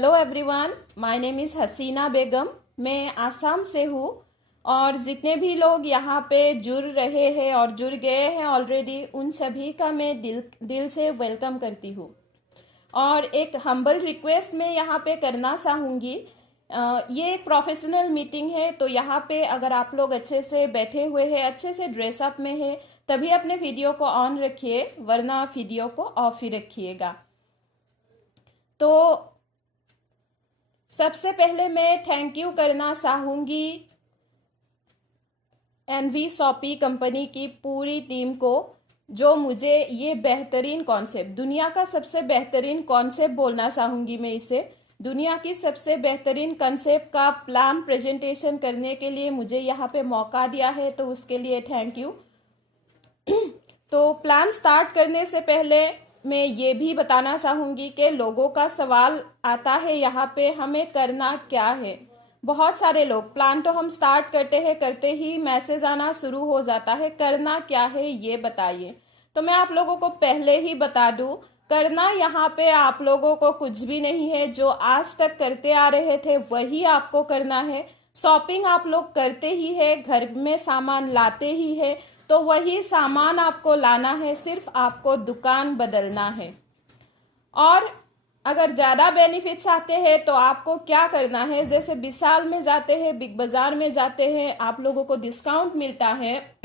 Hello everyone, my name is Hasina Begum. मैं आसाम से हूँ और जितने भी लोग यहाँ पे जुड़ रहे हैं और जुड़ गए हैं ऑलरेडी, उन सभी का मैं दिल दिल से वेलकम करती हूँ। और एक हम्बल रिक्वेस्ट मैं यहाँ पे करना चाहूँगी। ये एक प्रोफेशनल मीटिंग है, तो यहाँ पे अगर आप लोग अच्छे से बैठे हुए हैं, अच्छे से ड्रेसअप में है, तभी अपने वीडियो को ऑन रखिए, वरना वीडियो को ऑफ ही रखिएगा। तो सबसे पहले मैं थैंक यू करना चाहूँगी एनवी शॉपी कंपनी की पूरी टीम को, जो मुझे ये बेहतरीन कॉन्सेप्ट, दुनिया का सबसे बेहतरीन कॉन्सेप्ट बोलना चाहूँगी मैं इसे, दुनिया की सबसे बेहतरीन कॉन्सेप्ट का प्लान प्रेजेंटेशन करने के लिए मुझे यहाँ पे मौका दिया है, तो उसके लिए थैंक यू। तो प्लान स्टार्ट करने से पहले मैं ये भी बताना चाहूँगी कि लोगों का सवाल आता है यहाँ पे, हमें करना क्या है। बहुत सारे लोग, प्लान तो हम स्टार्ट करते ही मैसेज आना शुरू हो जाता है, करना क्या है ये बताइए। तो मैं आप लोगों को पहले ही बता दूँ, करना यहाँ पे आप लोगों को कुछ भी नहीं है। जो आज तक करते आ रहे थे वही आपको करना है। शॉपिंग आप लोग करते ही है, घर में सामान लाते ही है, तो वही सामान आपको लाना है, सिर्फ आपको दुकान बदलना है। और अगर ज़्यादा बेनिफिट्स आते हैं तो आपको क्या करना है, जैसे विशाल में जाते हैं, बिग बाज़ार में जाते हैं, आप लोगों को डिस्काउंट मिलता है।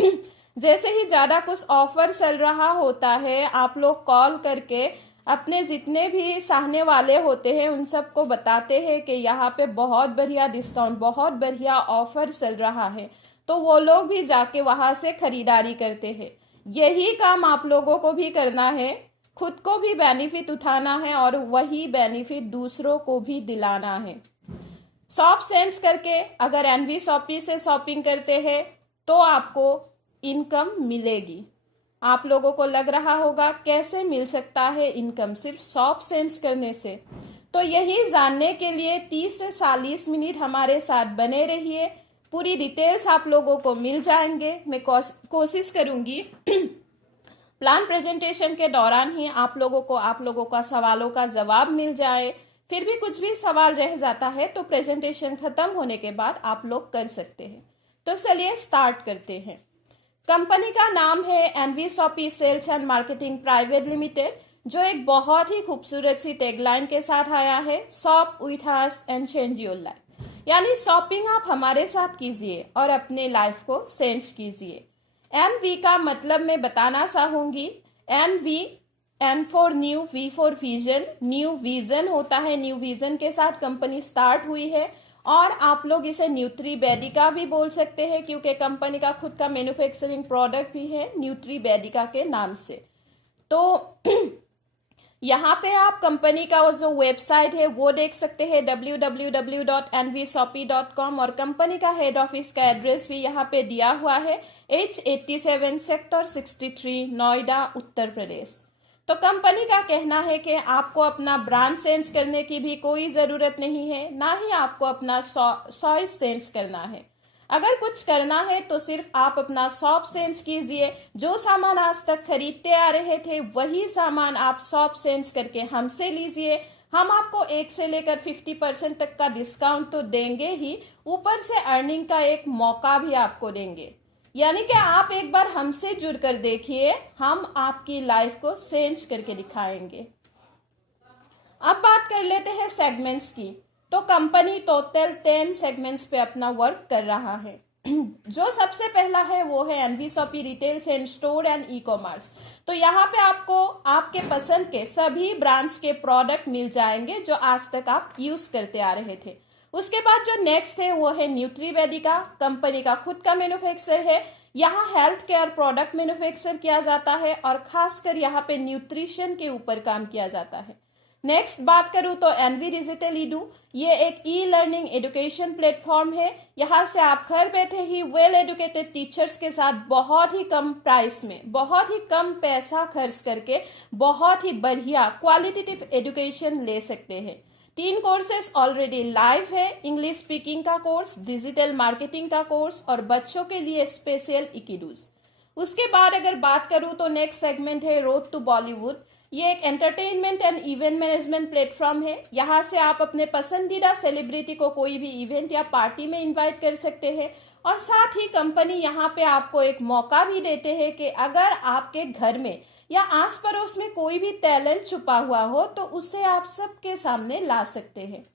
जैसे ही ज़्यादा कुछ ऑफर चल रहा होता है, आप लोग कॉल करके अपने जितने भी चाहने वाले होते हैं उन सबको बताते हैं कि यहाँ पे बहुत बढ़िया डिस्काउंट, बहुत बढ़िया ऑफर चल रहा है, तो वो लोग भी जाके वहाँ से खरीदारी करते हैं। यही काम आप लोगों को भी करना है, खुद को भी बेनिफिट उठाना है और वही बेनिफिट दूसरों को भी दिलाना है। शॉप सेंस करके अगर एनवी शॉपी से शॉपिंग करते हैं तो आपको इनकम मिलेगी। आप लोगों को लग रहा होगा कैसे मिल सकता है इनकम सिर्फ शॉप सेंस करने से, तो यही जानने के लिए 30 से 40 मिनट हमारे साथ बने रहिए। पूरी डिटेल्स आप लोगों को मिल जाएंगे। मैं कोशिश करूंगी प्लान प्रेजेंटेशन के दौरान ही आप लोगों का सवालों का जवाब मिल जाए। फिर भी कुछ भी सवाल रह जाता है तो प्रेजेंटेशन खत्म होने के बाद आप लोग कर सकते हैं। तो चलिए स्टार्ट करते हैं। कंपनी का नाम है NV Shoppy sales and marketing private limited, जो एक बहुत ही खूबसूरत सी टैगलाइन के साथ आया है, shop with us and change your life. यानी शॉपिंग आप हमारे साथ कीजिए और अपने लाइफ को चेंज कीजिए। एनवी का मतलब मैं बताना चाहूंगी। NV, N for new, V for vision, new vision होता है। न्यू विजन के साथ कंपनी स्टार्ट हुई है और आप लोग इसे न्यूट्री बेडिका भी बोल सकते हैं, क्योंकि कंपनी का खुद का मैन्युफैक्चरिंग प्रोडक्ट भी है न्यूट्री बेडिका के नाम से। तो यहाँ पे आप कंपनी का जो वेबसाइट है वो देख सकते हैं, www.nvshopee.com, और कंपनी का हेड ऑफिस का एड्रेस भी यहाँ पे दिया हुआ है, H87 सेक्टर 63, नोएडा, उत्तर प्रदेश। तो कंपनी का कहना है कि आपको अपना ब्रांड चेंज करने की भी कोई ज़रूरत नहीं है, ना ही आपको अपना चॉइस चेंज करना है। अगर कुछ करना है तो सिर्फ आप अपना शॉप चेंज कीजिए। जो सामान आज तक खरीदते आ रहे थे वही सामान आप शॉप चेंज करके हमसे लीजिए। हम आपको 1 से लेकर 50% तक का डिस्काउंट तो देंगे ही, ऊपर से अर्निंग का एक मौका भी आपको देंगे। यानी कि आप एक बार हमसे जुड़ कर देखिए, हम आपकी लाइफ को चेंज करके दिखाएंगे। अब बात कर लेते हैं सेगमेंट्स की। तो कंपनी टोटल 10 सेगमेंट्स पे अपना वर्क कर रहा है। जो सबसे पहला है वो है NV Shoppy retails and store and ecommerce. तो यहाँ पे आपको आपके पसंद के सभी ब्रांड्स के प्रोडक्ट मिल जाएंगे जो आज तक आप यूज करते आ रहे थे। उसके बाद जो नेक्स्ट है वो है न्यूट्री बेडिका। कंपनी का खुद का मैन्युफैक्चर है। यहाँ हेल्थ केयर प्रोडक्ट मैन्युफैक्चर किया जाता है और खासकर यहाँ पे न्यूट्रिशन के ऊपर काम किया जाता है। नेक्स्ट बात करूँ तो एनवी डिजिटल ईडू, ये एक ई लर्निंग एजुकेशन प्लेटफॉर्म है। यहाँ से आप घर बैठे ही वेल एजुकेटेड टीचर्स के साथ बहुत ही कम प्राइस में, बहुत ही कम पैसा खर्च करके बहुत ही बढ़िया क्वालिटेटिव एजुकेशन ले सकते हैं। 3 कोर्सेस ऑलरेडी लाइव है, इंग्लिश स्पीकिंग का कोर्स, डिजिटल मार्केटिंग का कोर्स और बच्चों के लिए स्पेशल इकिडूज। उसके बाद अगर बात करूँ तो नेक्स्ट सेगमेंट है रोड टू बॉलीवुड। ये एक entertainment and event management platform है। यहाँ से आप अपने पसंदीदा सेलिब्रिटी को कोई भी इवेंट या पार्टी में इनवाइट कर सकते हैं। और साथ ही कंपनी यहाँ पे आपको एक मौका भी देते हैं कि अगर आपके घर में या आस पड़ोस में कोई भी टैलेंट छुपा हुआ हो तो उसे आप सबके सामने ला सकते हैं।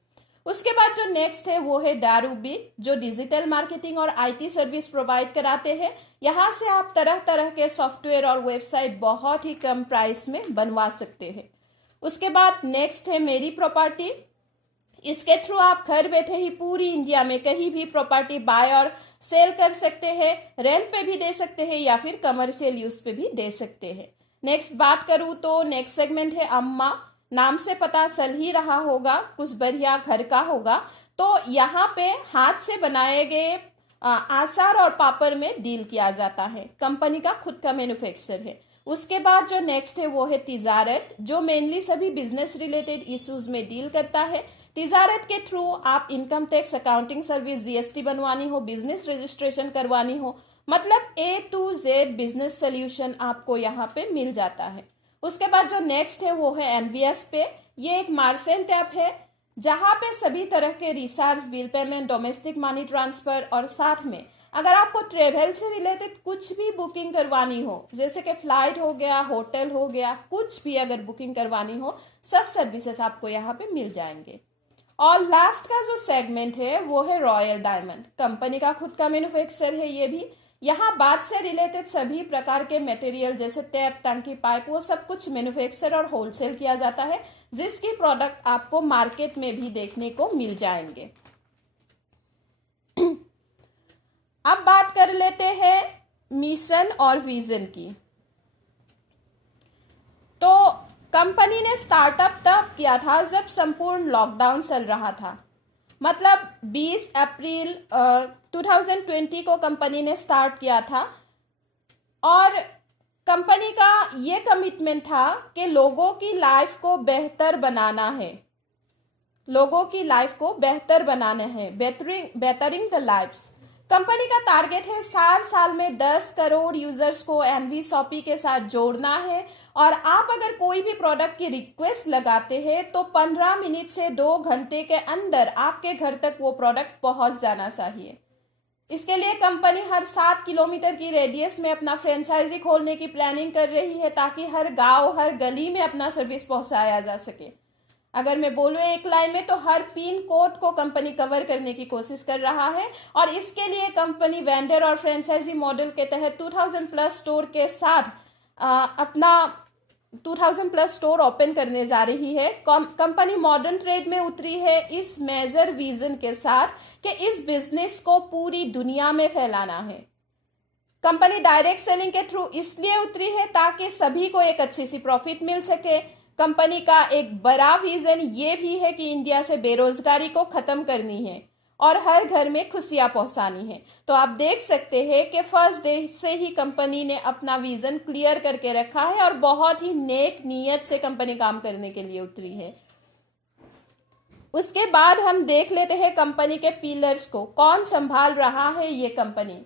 उसके बाद जो नेक्स्ट है वो है दारूबीट, जो डिजिटल मार्केटिंग और आईटी सर्विस प्रोवाइड कराते हैं। यहाँ से आप तरह तरह के सॉफ्टवेयर और वेबसाइट बहुत ही कम प्राइस में बनवा सकते हैं। उसके बाद नेक्स्ट है मेरी प्रॉपर्टी। इसके थ्रू आप घर बैठे ही पूरी इंडिया में कहीं भी प्रॉपर्टी बाय और सेल कर सकते हैं, रेंट पे भी दे सकते हैं या फिर कमर्शियल यूज पे भी दे सकते हैं। नेक्स्ट बात करूँ तो नेक्स्ट सेगमेंट है अम्मा। नाम से पता चल ही रहा होगा कुछ बढ़िया घर का होगा। तो यहाँ पे हाथ से बनाए गए आचार और पापड़ में डील किया जाता है। कंपनी का खुद का मैन्युफैक्चर है। उसके बाद जो नेक्स्ट है वो है तिजारत, जो मेनली सभी बिजनेस रिलेटेड इश्यूज में डील करता है। तिजारत के थ्रू आप income tax, accounting service, GST बनवानी हो, बिजनेस रजिस्ट्रेशन करवानी हो, मतलब ए टू जेड बिजनेस सोल्यूशन आपको यहाँ पे मिल जाता है। उसके बाद जो नेक्स्ट है वो है एनवीएस पे। ये एक मार्सेंट ऐप है जहां पे सभी तरह के recharge, bill payment, domestic money transfer और साथ में अगर आपको ट्रेवल से रिलेटेड कुछ भी बुकिंग करवानी हो, जैसे कि फ्लाइट हो गया, होटल हो गया, कुछ भी अगर बुकिंग करवानी हो, सब सर्विसेज आपको यहाँ पे मिल जाएंगे। और लास्ट का जो सेगमेंट है वो है रॉयल डायमंड। कंपनी का खुद का मैन्युफैक्चर है ये भी। यहाँ बात से रिलेटेड सभी प्रकार के मटेरियल जैसे टेप, टंकी, पाइप, वो सब कुछ मैन्युफैक्चर और होलसेल किया जाता है, जिसकी प्रोडक्ट आपको मार्केट में भी देखने को मिल जाएंगे। अब बात कर लेते हैं मिशन और विजन की। तो कंपनी ने स्टार्टअप तब किया था जब संपूर्ण लॉकडाउन चल रहा था, मतलब 20 अप्रैल 2020 को कंपनी ने स्टार्ट किया था। और कंपनी का ये कमिटमेंट था कि लोगों की लाइफ को बेहतर बनाना है, लोगों की लाइफ को बेहतर बनाना है, बेहतरिंग द लाइफ्स। कंपनी का टारगेट है साल में 10 करोड़ यूजर्स को एनवी शॉपी के साथ जोड़ना है। और आप अगर कोई भी प्रोडक्ट की रिक्वेस्ट लगाते हैं तो 15 मिनट से 2 घंटे के अंदर आपके घर तक वो प्रोडक्ट पहुंच जाना चाहिए। इसके लिए कंपनी हर 7 किलोमीटर की रेडियस में अपना फ्रेंचाइजी खोलने की प्लानिंग कर रही है, ताकि हर गांव, हर गली में अपना सर्विस पहुंचाया जा सके। अगर मैं बोलूँ एक लाइन में तो हर पिन कोड को कंपनी कवर करने की कोशिश कर रहा है। और इसके लिए कंपनी वेंडर और फ्रेंचाइजी मॉडल के तहत 2000 प्लस स्टोर के साथ अपना 2000 प्लस स्टोर ओपन करने जा रही है। कंपनी मॉडर्न ट्रेड में उतरी है इस मेजर विजन के साथ कि इस बिजनेस को पूरी दुनिया में फैलाना है। कंपनी डायरेक्ट सेलिंग के थ्रू इसलिए उतरी है ताकि सभी को एक अच्छी सी प्रॉफिट मिल सके। कंपनी का एक बड़ा विजन ये भी है कि इंडिया से बेरोजगारी को खत्म करनी है और हर घर में खुशियां पहुंचानी है। तो आप देख सकते हैं कि फर्स्ट डे से ही कंपनी ने अपना विजन क्लियर करके रखा है और बहुत ही नेक नीयत से कंपनी काम करने के लिए उतरी है। उसके बाद हम देख लेते हैं कंपनी के पिलर्स को, कौन संभाल रहा है ये कंपनी।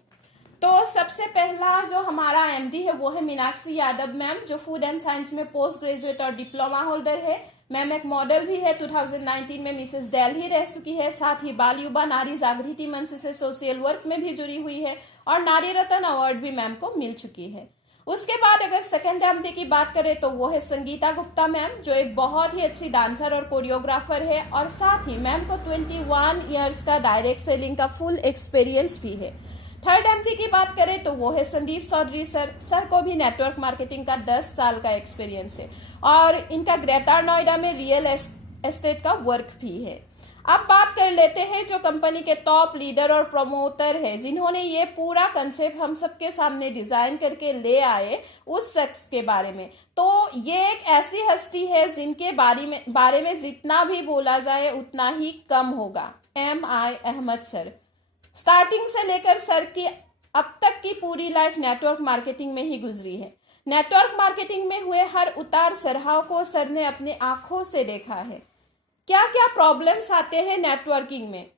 तो सबसे पहला जो हमारा एमडी है वो है मीनाक्षी यादव मैम, जो फूड एंड साइंस में पोस्ट ग्रेजुएट और डिप्लोमा होल्डर है। मैम एक मॉडल भी है, 2019 में मिसेस दिल्ली रह चुकी है। साथ ही बाल युवा नारी जागृति मंच से सोशल वर्क में भी जुड़ी हुई है और नारी रत्न अवार्ड भी मैम को मिल चुकी है। उसके बाद अगर सेकेंड एमडी की बात करें तो वो है संगीता गुप्ता मैम, जो एक बहुत ही अच्छी डांसर और कोरियोग्राफर है। और साथ ही मैम को 21 ईयर्स का डायरेक्ट सेलिंग का फुल एक्सपीरियंस भी है। थर्ड एमडी की बात करें तो वो है संदीप चौधरी सर को भी नेटवर्क मार्केटिंग का 10 साल का एक्सपीरियंस है और इनका ग्रेटर नोएडा में रियल एस्टेट का वर्क भी है। अब बात कर लेते हैं जो कंपनी के टॉप लीडर और प्रमोटर है, जिन्होंने ये पूरा कंसेप्ट हम सबके सामने डिजाइन करके ले आए, उस शख्स के बारे में। तो ये एक ऐसी हस्ती है जिनके बारे में जितना भी बोला जाए उतना ही कम होगा। MI Ahmad sir. स्टार्टिंग से लेकर सर की अब तक की पूरी लाइफ नेटवर्क मार्केटिंग में ही गुजरी है। नेटवर्क मार्केटिंग में हुए हर उतार चढ़ाव को सर ने अपने आंखों से देखा है। क्या क्या प्रॉब्लम्स आते हैं नेटवर्किंग में,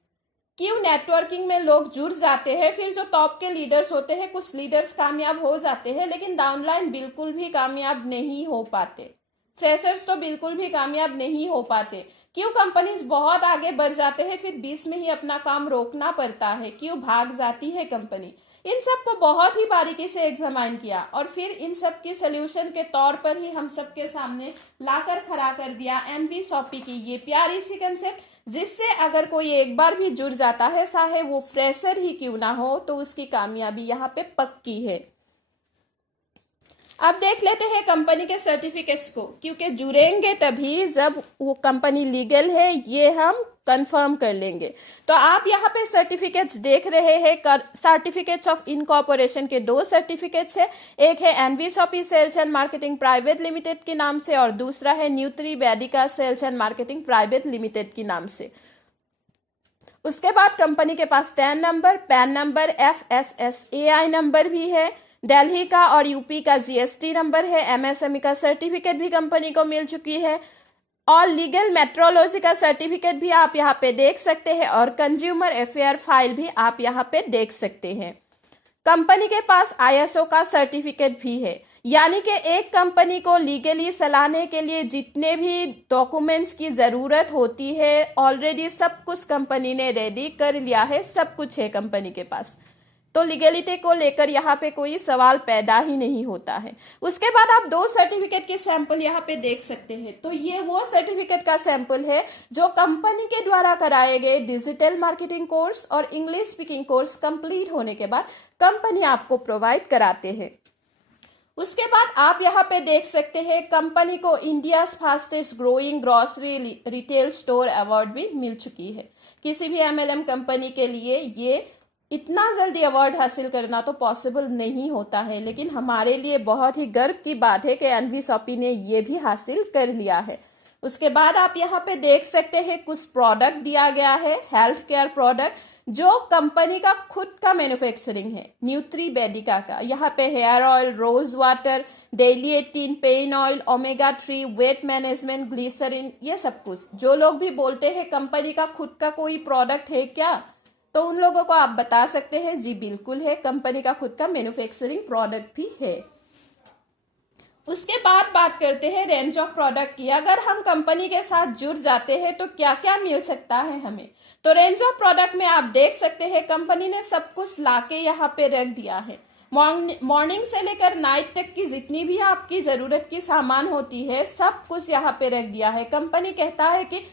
क्यों नेटवर्किंग में लोग जुड़ जाते हैं, फिर जो टॉप के लीडर्स होते हैं, कुछ लीडर्स कामयाब हो जाते हैं लेकिन डाउनलाइन बिल्कुल भी कामयाब नहीं हो पाते। फ्रेशर्स तो बिल्कुल भी कामयाब नहीं हो पाते। क्यों कंपनीज बहुत आगे बढ़ जाते हैं फिर बीच में ही अपना काम रोकना पड़ता है, क्यों भाग जाती है कंपनी। इन सब को बहुत ही बारीकी से एग्जामाइन किया और फिर इन सब की सोल्यूशन के तौर पर ही हम सबके सामने लाकर खड़ा कर दिया एनवी शॉपी की ये प्यारी सी कंसेप्ट, जिससे अगर कोई एक बार भी जुड़ जाता है, चाहे वो फ्रेशर ही क्यों ना हो, तो उसकी कामयाबी यहाँ पे पक्की है। अब देख लेते हैं कंपनी के सर्टिफिकेट्स को, क्योंकि जुड़ेंगे तभी जब वो कंपनी लीगल है, ये हम कंफर्म कर लेंगे। तो आप यहाँ पे सर्टिफिकेट्स देख रहे हैं, सर्टिफिकेट्स ऑफ इनकॉर्पोरेशन के 2 सर्टिफिकेट्स है। एक है NV Shoppy sales and marketing private limited के नाम से और दूसरा है Nutri Vedika sales and marketing private limited के नाम से। उसके बाद कंपनी के पास पैन नंबर FSSAI नंबर भी है, दिल्ली का और यूपी का GST नंबर है, MSME का सर्टिफिकेट भी कंपनी को मिल चुकी है और लीगल मेट्रोलॉजी का सर्टिफिकेट भी आप यहाँ पे देख सकते हैं और कंज्यूमर अफेयर फाइल भी आप यहाँ पे देख सकते हैं। कंपनी के पास ISO का सर्टिफिकेट भी है, यानी कि एक कंपनी को लीगली चलाने के लिए जितने भी डॉक्यूमेंट्स की ज़रूरत होती है ऑलरेडी सब कुछ कंपनी ने रेडी कर लिया है, सब कुछ है कंपनी के पास। तो लीगलिटी को लेकर यहाँ पे कोई सवाल पैदा ही नहीं होता है। उसके बाद आप 2 सर्टिफिकेट के सैंपल यहाँ पे देख सकते हैं। तो ये वो सर्टिफिकेट का सैंपल है जो कंपनी के द्वारा कराए गए डिजिटल मार्केटिंग कोर्स और इंग्लिश स्पीकिंग कोर्स कंप्लीट होने के बाद कंपनी आपको प्रोवाइड कराते हैं। उसके बाद आप यहाँ पे देख सकते हैं कंपनी को India fastest growing grocery retail store award भी मिल चुकी है। किसी भी MLM कंपनी के लिए ये इतना जल्दी अवार्ड हासिल करना तो पॉसिबल नहीं होता है, लेकिन हमारे लिए बहुत ही गर्व की बात है कि एनवी शॉपी ने ये भी हासिल कर लिया है। उसके बाद आप यहाँ पे देख सकते हैं कुछ प्रोडक्ट दिया गया है, हेल्थ केयर प्रोडक्ट जो कंपनी का खुद का मैन्युफैक्चरिंग है, न्यूट्री वेदिका का। यहाँ पे hair oil, rose water, daily 18 pain oil, omega 3, weight management, glycerin, ये सब कुछ। जो लोग भी बोलते हैं कंपनी का खुद का कोई प्रोडक्ट है क्या, तो उन लोगों को आप बता सकते हैं जी बिल्कुल है, कंपनी का खुद का मैन्युफैक्चरिंग प्रोडक्ट भी है। उसके बाद बात करते हैं रेंज ऑफ प्रोडक्ट की। अगर हम कंपनी के साथ जुड़ जाते हैं तो क्या क्या मिल सकता है हमें, तो रेंज ऑफ प्रोडक्ट में आप देख सकते हैं कंपनी ने सब कुछ लाके यहाँ पे रख दिया है। मॉर्निंग से लेकर नाइट तक की जितनी भी आपकी जरूरत की सामान होती है सब कुछ यहाँ पे रख दिया है। कंपनी कहता है कि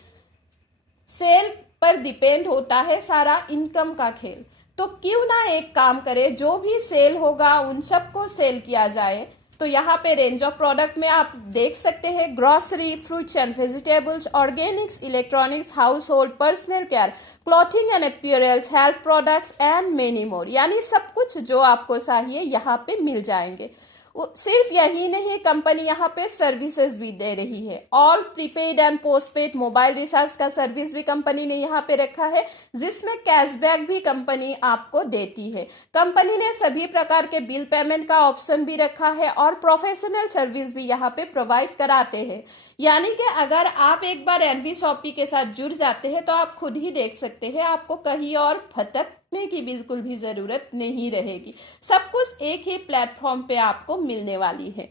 सेल पर डिपेंड होता है सारा इनकम का खेल, तो क्यों ना एक काम करे, जो भी सेल होगा उन सबको सेल किया जाए। तो यहाँ पे रेंज ऑफ प्रोडक्ट में आप देख सकते हैं grocery, fruits and vegetables, Organics, electronics, house hold, personal care, clothing and appearance, health products and many more, यानी सब कुछ जो आपको चाहिए यहाँ पे मिल जाएंगे। सिर्फ यही नहीं, कंपनी यहाँ पे सर्विसेज भी दे रही है। All prepaid and postpaid mobile recharge का सर्विस भी कंपनी ने यहाँ पे रखा है, जिसमें कैशबैक भी कंपनी आपको देती है। कंपनी ने सभी प्रकार के बिल पेमेंट का ऑप्शन भी रखा है और प्रोफेशनल सर्विस भी यहाँ पे प्रोवाइड कराते हैं। यानी कि अगर आप एक बार एनवी शॉपी के साथ जुड़ जाते हैं तो आप खुद ही देख सकते हैं, आपको कहीं और भटकने की बिल्कुल भी जरूरत नहीं रहेगी। सब कुछ एक ही प्लेटफॉर्म पे आपको मिलने वाली है।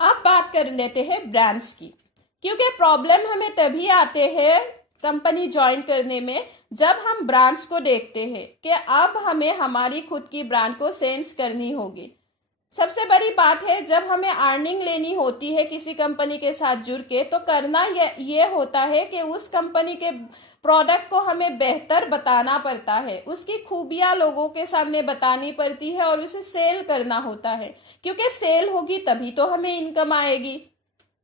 अब बात कर लेते हैं ब्रांड्स की, क्योंकि प्रॉब्लम हमें तभी आते हैं कंपनी ज्वाइन करने में जब हम ब्रांड्स को देखते हैं कि अब हमें हमारी खुद की ब्रांड को चेंज करनी होगी। सबसे बड़ी बात है जब हमें अर्निंग लेनी होती है किसी कंपनी के साथ जुड़ के, तो करना ये होता है कि उस कंपनी के प्रोडक्ट को हमें बेहतर बताना पड़ता है, उसकी खूबियां लोगों के सामने बतानी पड़ती है और उसे सेल करना होता है, क्योंकि सेल होगी तभी तो हमें इनकम आएगी।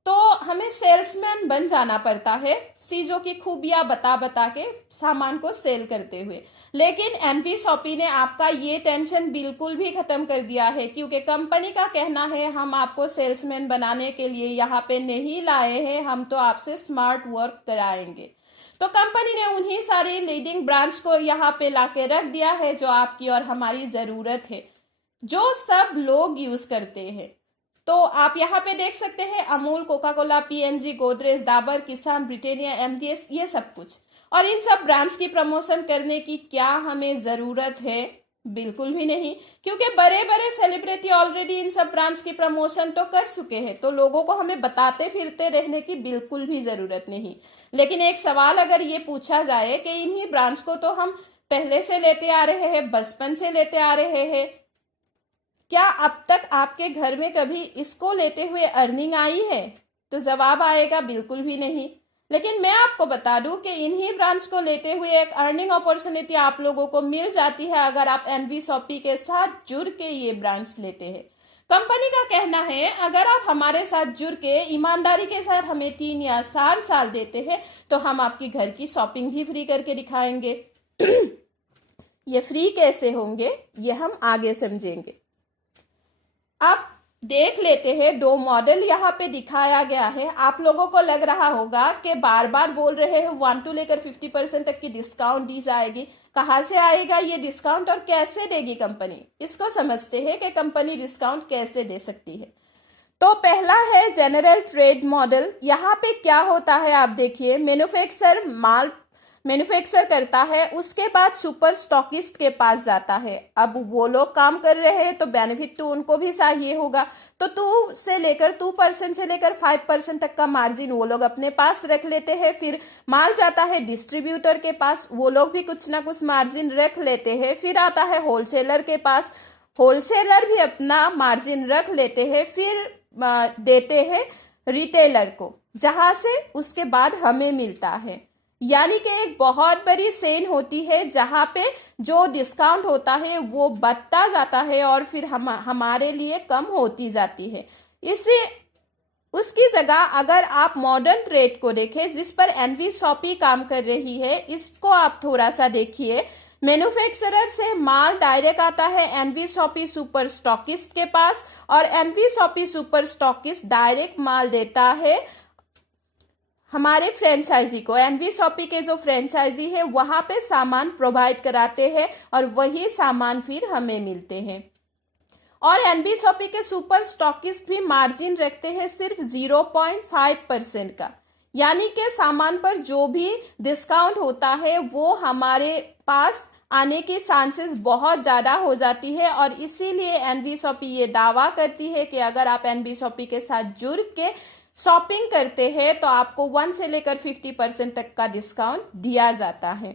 तो हमें सेल्समैन बन जाना पड़ता है, चीज़ों की खूबियां बता बता के सामान को सेल करते हुए। लेकिन एनवी शॉपी ने आपका ये टेंशन बिल्कुल भी खत्म कर दिया है, क्योंकि कंपनी का कहना है हम आपको सेल्समैन बनाने के लिए यहाँ पे नहीं लाए हैं, हम तो आपसे स्मार्ट वर्क कराएंगे। तो कंपनी ने उन्हीं सारी लीडिंग ब्रांड्स को यहाँ पे लाके रख दिया है जो आपकी और हमारी जरूरत है, जो सब लोग यूज करते हैं। तो आप यहाँ पे देख सकते हैं Amul, Coca Cola, PNG, Godrej, Dabur, किसान, ब्रिटानिया, MTS, ये सब कुछ। और इन सब ब्रांड्स की प्रमोशन करने की क्या हमें जरूरत है, बिल्कुल भी नहीं, क्योंकि बड़े बड़े सेलिब्रिटी ऑलरेडी इन सब ब्रांड्स की प्रमोशन तो कर चुके हैं, तो लोगों को हमें बताते फिरते रहने की बिल्कुल भी जरूरत नहीं। लेकिन एक सवाल अगर ये पूछा जाए कि इन्हीं ब्रांड्स को तो हम पहले से लेते आ रहे हैं, बचपन से लेते आ रहे हैं, क्या अब तक आपके घर में कभी इसको लेते हुए अर्निंग आई है? तो जवाब आएगा बिल्कुल भी नहीं। लेकिन मैं आपको बता दूं कि इन्हीं ब्रांड्स को लेते हुए एक अर्निंग अपॉर्चुनिटी आप लोगों को मिल जाती है अगर आप एनवी शॉपी के साथ जुड़ के ये ब्रांड्स लेते हैं। कंपनी का कहना है अगर आप हमारे साथ जुड़ के ईमानदारी के साथ हमें 3 या 4 साल देते हैं तो हम आपकी घर की शॉपिंग भी फ्री करके दिखाएंगे। ये फ्री कैसे होंगे ये हम आगे समझेंगे। अब देख लेते हैं, 2 मॉडल यहाँ पे दिखाया गया है। आप लोगों को लग रहा होगा कि बार बार बोल रहे हैं 1 to लेकर 50% तक की डिस्काउंट दी जाएगी, कहाँ से आएगा ये डिस्काउंट और कैसे देगी कंपनी? इसको समझते हैं कि कंपनी डिस्काउंट कैसे दे सकती है। तो पहला है जनरल ट्रेड मॉडल। यहाँ पे क्या होता है आप देखिए, मैन्युफैक्चरर माल मैन्युफैक्चर करता है, उसके बाद सुपर स्टॉकिस्ट के पास जाता है। अब वो लोग काम कर रहे हैं तो बेनिफिट तो उनको भी चाहिए होगा, तो 2% से लेकर 5% तक का मार्जिन वो लोग अपने पास रख लेते हैं। फिर माल जाता है डिस्ट्रीब्यूटर के पास, वो लोग भी कुछ ना कुछ मार्जिन रख लेते हैं। फिर आता है होलसेलर के पास, होलसेलर भी अपना मार्जिन रख लेते हैं। फिर देते हैं रिटेलर को, जहां से उसके बाद हमें मिलता है। यानी कि एक बहुत बड़ी सेन होती है जहां पे जो डिस्काउंट होता है वो बढ़ता जाता है और फिर हमारे लिए कम होती जाती है। इसे उसकी जगह अगर आप मॉडर्न ट्रेड को देखें जिस पर एनवी शॉपी काम कर रही है, इसको आप थोड़ा सा देखिए। मैन्युफैक्चरर से माल डायरेक्ट आता है एनवी शॉपी सुपर स्टॉकिस्ट के पास और NV shoppy super stockist direct माल देता है हमारे फ्रेंचाइजी को। एनवी शॉपी के जो फ्रेंचाइजी है वहां पे सामान प्रोवाइड कराते हैं और वही सामान फिर हमें मिलते हैं। और एनवी शॉपी के सुपर स्टॉकिस्ट भी मार्जिन रखते हैं सिर्फ 0.5% का, यानी कि सामान पर जो भी डिस्काउंट होता है वो हमारे पास आने की चांसेस बहुत ज़्यादा हो जाती है। और इसीलिए एनवी शॉपी ये दावा करती है कि अगर आप एनवी शॉपी के साथ जुड़ के शॉपिंग करते हैं तो आपको 1 से लेकर 50% तक का डिस्काउंट दिया जाता है।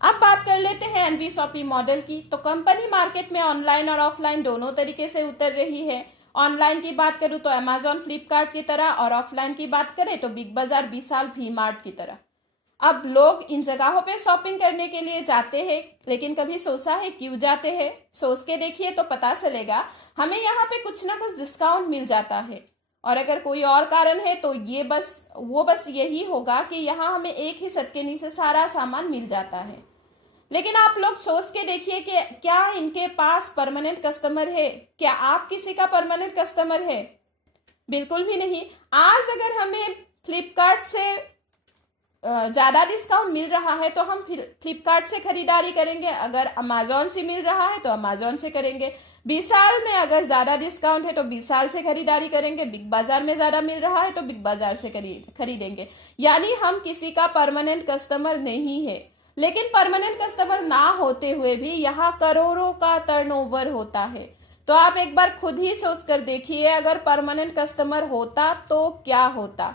अब बात कर लेते हैं एनवी शॉपी मॉडल की। तो कंपनी मार्केट में ऑनलाइन और ऑफलाइन दोनों तरीके से उतर रही है। ऑनलाइन की बात करूं तो अमेजॉन, फ्लिपकार्ट की तरह, और ऑफलाइन की बात करें तो बिग बाजार, विशाल, वी मार्ट की तरह। अब लोग इन जगहों पे शॉपिंग करने के लिए जाते हैं, लेकिन कभी सोचा है क्यों जाते हैं? सोच के देखिए तो पता चलेगा। हमें यहाँ पे कुछ ना कुछ डिस्काउंट मिल जाता है, और अगर कोई और कारण है तो वो बस यही होगा कि यहाँ हमें एक ही छत के नीचे सारा सामान मिल जाता है। लेकिन आप लोग सोच के देखिए कि क्या इनके पास परमानेंट कस्टमर है? क्या आप किसी का परमानेंट कस्टमर है? बिल्कुल भी नहीं। आज अगर हमें फ्लिपकार्ट से ज़्यादा डिस्काउंट मिल रहा है तो हम फ्लिपकार्ट से खरीदारी करेंगे, अगर अमेजोन से मिल रहा है तो अमेजोन से करेंगे। विशाल में अगर ज़्यादा डिस्काउंट है तो विशाल से खरीदारी करेंगे, बिग बाजार में ज़्यादा मिल रहा है तो बिग बाजार से खरीदेंगे। यानी हम किसी का परमानेंट कस्टमर नहीं है। लेकिन परमानेंट कस्टमर ना होते हुए भी यहाँ करोड़ों का टर्नओवर होता है। तो आप एक बार खुद ही सोच कर देखिए, अगर परमानेंट कस्टमर होता तो क्या होता।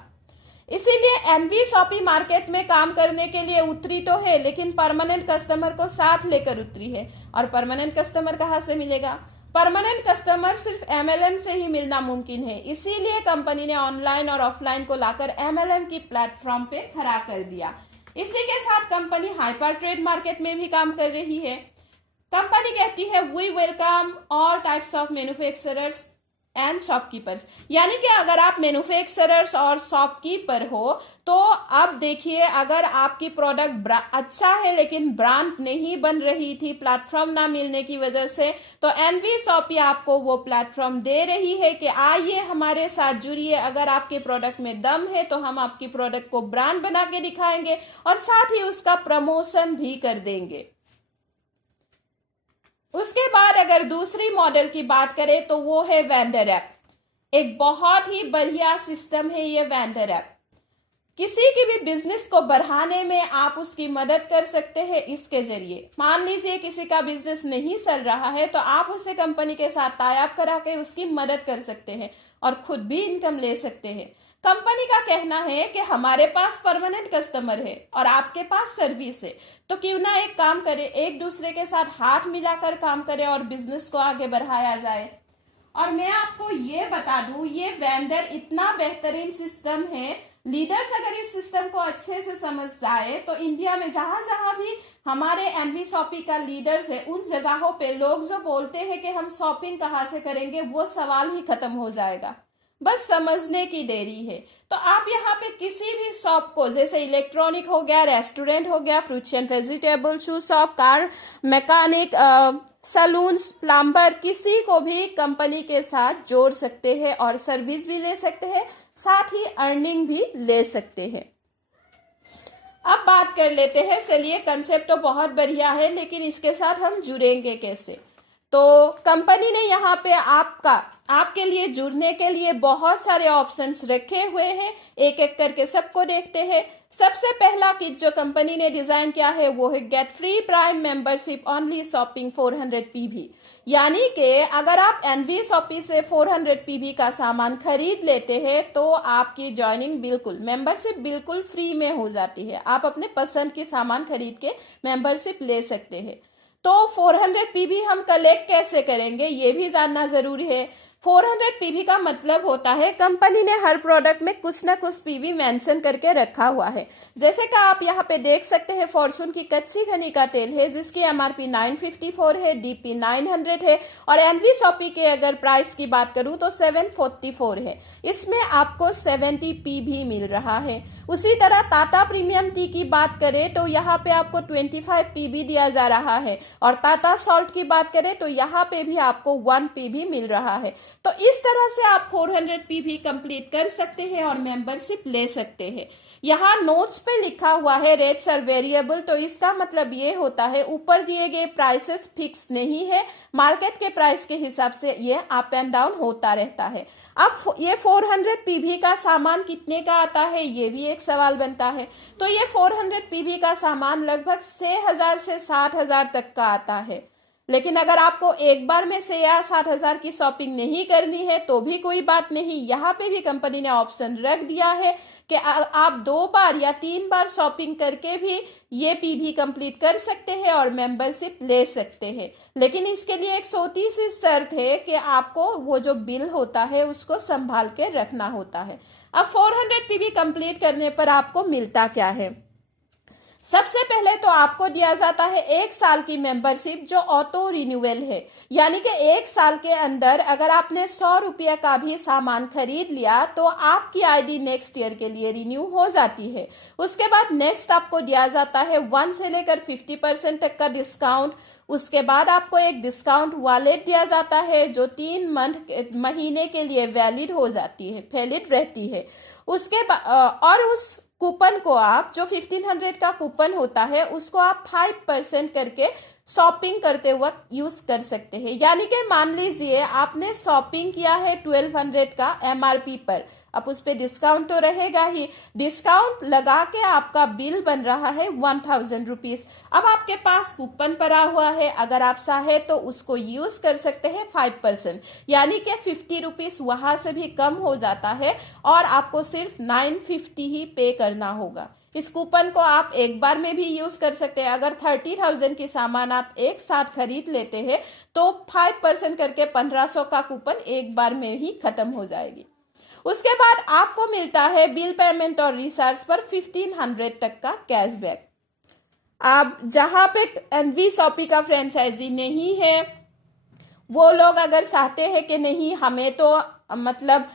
इसीलिए एनवी शॉपी मार्केट में काम करने के लिए उतरी तो है, लेकिन परमानेंट कस्टमर को साथ लेकर उतरी है। और परमानेंट कस्टमर कहाँ से मिलेगा? परमानेंट कस्टमर सिर्फ एमएलएम से ही मिलना मुमकिन है। इसीलिए कंपनी ने ऑनलाइन और ऑफलाइन को लाकर एमएलएम की प्लेटफॉर्म पे खड़ा कर दिया। इसी के साथ कंपनी हाइपर ट्रेड मार्केट में भी काम कर रही है। कंपनी कहती है we welcome all types of manufacturers and shopkeepers. यानी कि अगर आप मैन्युफैक्चरर्स और शॉपकीपर हो तो अब देखिए, अगर आपकी प्रोडक्ट अच्छा है लेकिन ब्रांड नहीं बन रही थी प्लेटफॉर्म ना मिलने की वजह से, तो एनवी शॉपी आपको वो प्लेटफॉर्म दे रही है कि आइए हमारे साथ जुड़िए। अगर आपके प्रोडक्ट में दम है तो हम आपकी प्रोडक्ट को ब्रांड बना के दिखाएंगे और साथ ही उसका प्रमोशन भी कर देंगे। उसके बाद अगर दूसरी मॉडल की बात करें तो वो है वेंडर ऐप। एक बहुत ही बढ़िया सिस्टम है ये वेंडर ऐप। किसी की भी बिजनेस को बढ़ाने में आप उसकी मदद कर सकते हैं इसके जरिए। मान लीजिए किसी का बिजनेस नहीं चल रहा है तो आप उसे कंपनी के साथ टाई अप करा के उसकी मदद कर सकते हैं और खुद भी इनकम ले सकते हैं। कंपनी का कहना है कि हमारे पास परमानेंट कस्टमर है और आपके पास सर्विस है, तो क्यों ना एक काम करें, एक दूसरे के साथ हाथ मिलाकर काम करें और बिजनेस को आगे बढ़ाया जाए। और मैं आपको ये बता दूं, ये वेंडर इतना बेहतरीन सिस्टम है, लीडर्स अगर इस सिस्टम को अच्छे से समझ जाए तो इंडिया में जहां जहां भी हमारे एनवी शॉपी का लीडर्स है उन जगहों पे लोग जो बोलते हैं कि हम शॉपिंग कहाँ से करेंगे, वो सवाल ही खत्म हो जाएगा। बस समझने की देरी है। तो आप यहाँ पे किसी भी शॉप को, जैसे इलेक्ट्रॉनिक हो गया, रेस्टोरेंट हो गया, fruits and vegetable, shoe shop, car mechanic, salons, plumber, किसी को भी कंपनी के साथ जोड़ सकते हैं और सर्विस भी ले सकते हैं, साथ ही अर्निंग भी ले सकते हैं। अब बात कर लेते हैं, चलिए कंसेप्ट तो बहुत बढ़िया है लेकिन इसके साथ हम जुड़ेंगे कैसे। तो कंपनी ने यहाँ पे आपके लिए जुड़ने के लिए बहुत सारे ऑप्शंस रखे हुए हैं, एक एक करके सबको देखते हैं। सबसे पहला किट जो कंपनी ने डिजाइन किया है वो है get free prime membership only shopping 400 PV. यानी कि अगर आप एनवी शॉपी से 400 पीवी का सामान खरीद लेते हैं तो आपकी ज्वाइनिंग बिल्कुल, मेंबरशिप बिल्कुल फ्री में हो जाती है। आप अपने पसंद के सामान खरीद के मेंबरशिप ले सकते हैं। तो 400 पीवी हम कलेक्ट कैसे करेंगे ये भी जानना जरूरी है। 400 पीवी का मतलब होता है कंपनी ने हर प्रोडक्ट में कुछ ना कुछ पीवी मेंशन करके रखा हुआ है। जैसे कि आप यहाँ पे देख सकते हैं, फॉर्चून की कच्ची घनी का तेल है जिसकी एमआरपी 954 है, डीपी 900 है और एनवी शॉपी के अगर प्राइस की बात करूं तो 744 है। इसमें आपको 70 पीवी मिल रहा है। उसी तरह टाटा प्रीमियम टी की बात करें तो यहाँ पे आपको 25 पीवी दिया जा रहा है और टाटा सॉल्ट की बात करें तो यहाँ पे भी आपको 1 पीवी मिल रहा है। तो इस तरह से आप 400 पीवी कंप्लीट कर सकते हैं और मेंबरशिप ले सकते हैं। यहाँ नोट्स पे लिखा हुआ है रेट्स आर वेरिएबल, तो इसका मतलब ये होता है ऊपर दिए गए प्राइसेस फिक्स नहीं है, मार्केट के प्राइस के हिसाब से ये अप एंड डाउन होता रहता है। अब ये 400 पीवी का सामान कितने का आता है ये भी एक सवाल बनता है। तो ये 400 पीवी का सामान लगभग 6000 से 70,000 तक का आता है। लेकिन अगर आपको एक बार में 6 या 7,000 की शॉपिंग नहीं करनी है तो भी कोई बात नहीं, यहाँ पे भी कंपनी ने ऑप्शन रख दिया है कि आप 2 बार या 3 बार शॉपिंग करके भी ये पीवी कंप्लीट कर सकते हैं और मेंबरशिप ले सकते हैं। लेकिन इसके लिए एक छोटी सी शर्त है कि आपको वो जो बिल होता है उसको संभाल के रखना होता है। अब 400 पीवी कंप्लीट करने पर आपको मिलता क्या है? सबसे पहले तो आपको दिया जाता है 1 साल की मेंबरशिप जो ऑटो रिन्यूअल है, यानी कि 1 साल के अंदर अगर आपने 100 रुपये का भी सामान खरीद लिया तो आपकी आईडी नेक्स्ट ईयर के लिए रिन्यू हो जाती है। उसके बाद नेक्स्ट आपको दिया जाता है 1 से लेकर 50% तक का डिस्काउंट। उसके बाद आपको एक डिस्काउंट वॉलेट दिया जाता है जो 3 महीने के लिए वैलिड रहती है। उसके बाद और उस कूपन को आप, जो 1500 का कूपन होता है, उसको आप 5% करके शॉपिंग करते वक्त यूज कर सकते हैं। यानी कि मान लीजिए आपने शॉपिंग किया है 1200 का एमआरपी पर, अब उस पर डिस्काउंट तो रहेगा ही, डिस्काउंट लगा के आपका बिल बन रहा है 1000 रुपीज। अब आपके पास कूपन पड़ा हुआ है, अगर आप चाहे तो उसको यूज कर सकते हैं 5%, यानी कि 50 रुपीज वहां से भी कम हो जाता है और आपको सिर्फ 950 ही पे करना होगा। इस कूपन को आप एक बार में भी यूज कर सकते हैं। अगर 30,000 की सामान आप एक साथ खरीद लेते हैं तो 5% करके 1500 का कूपन एक बार में ही खत्म हो जाएगी। उसके बाद आपको मिलता है बिल पेमेंट और रिचार्ज पर 1500 तक का कैशबैक। आप जहां पे एनवी शॉपी का फ्रेंचाइजी नहीं है वो लोग अगर चाहते हैं कि नहीं हमें तो मतलब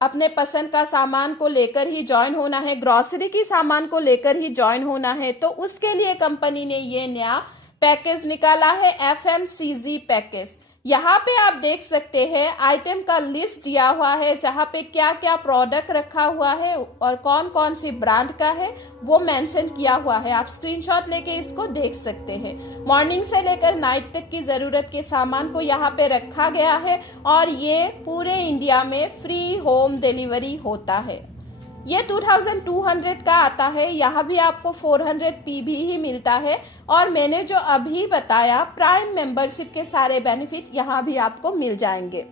अपने पसंद का सामान को लेकर ही ज्वाइन होना है, ग्रोसरी की सामान को लेकर ही ज्वाइन होना है, तो उसके लिए कंपनी ने ये नया पैकेज निकाला है FMCG पैकेज। यहाँ पे आप देख सकते हैं आइटम का लिस्ट दिया हुआ है जहाँ पे क्या क्या प्रोडक्ट रखा हुआ है और कौन कौन सी ब्रांड का है वो मेंशन किया हुआ है। आप स्क्रीनशॉट लेके इसको देख सकते हैं। मॉर्निंग से लेकर नाइट तक की ज़रूरत के सामान को यहाँ पे रखा गया है और ये पूरे इंडिया में फ्री होम डिलीवरी होता है। ये 2200 का आता है, यहाँ भी आपको 400 पीवी ही मिलता है। और मैंने जो अभी बताया प्राइम मेंबरशिप के सारे बेनिफिट यहाँ भी आपको मिल जाएंगे।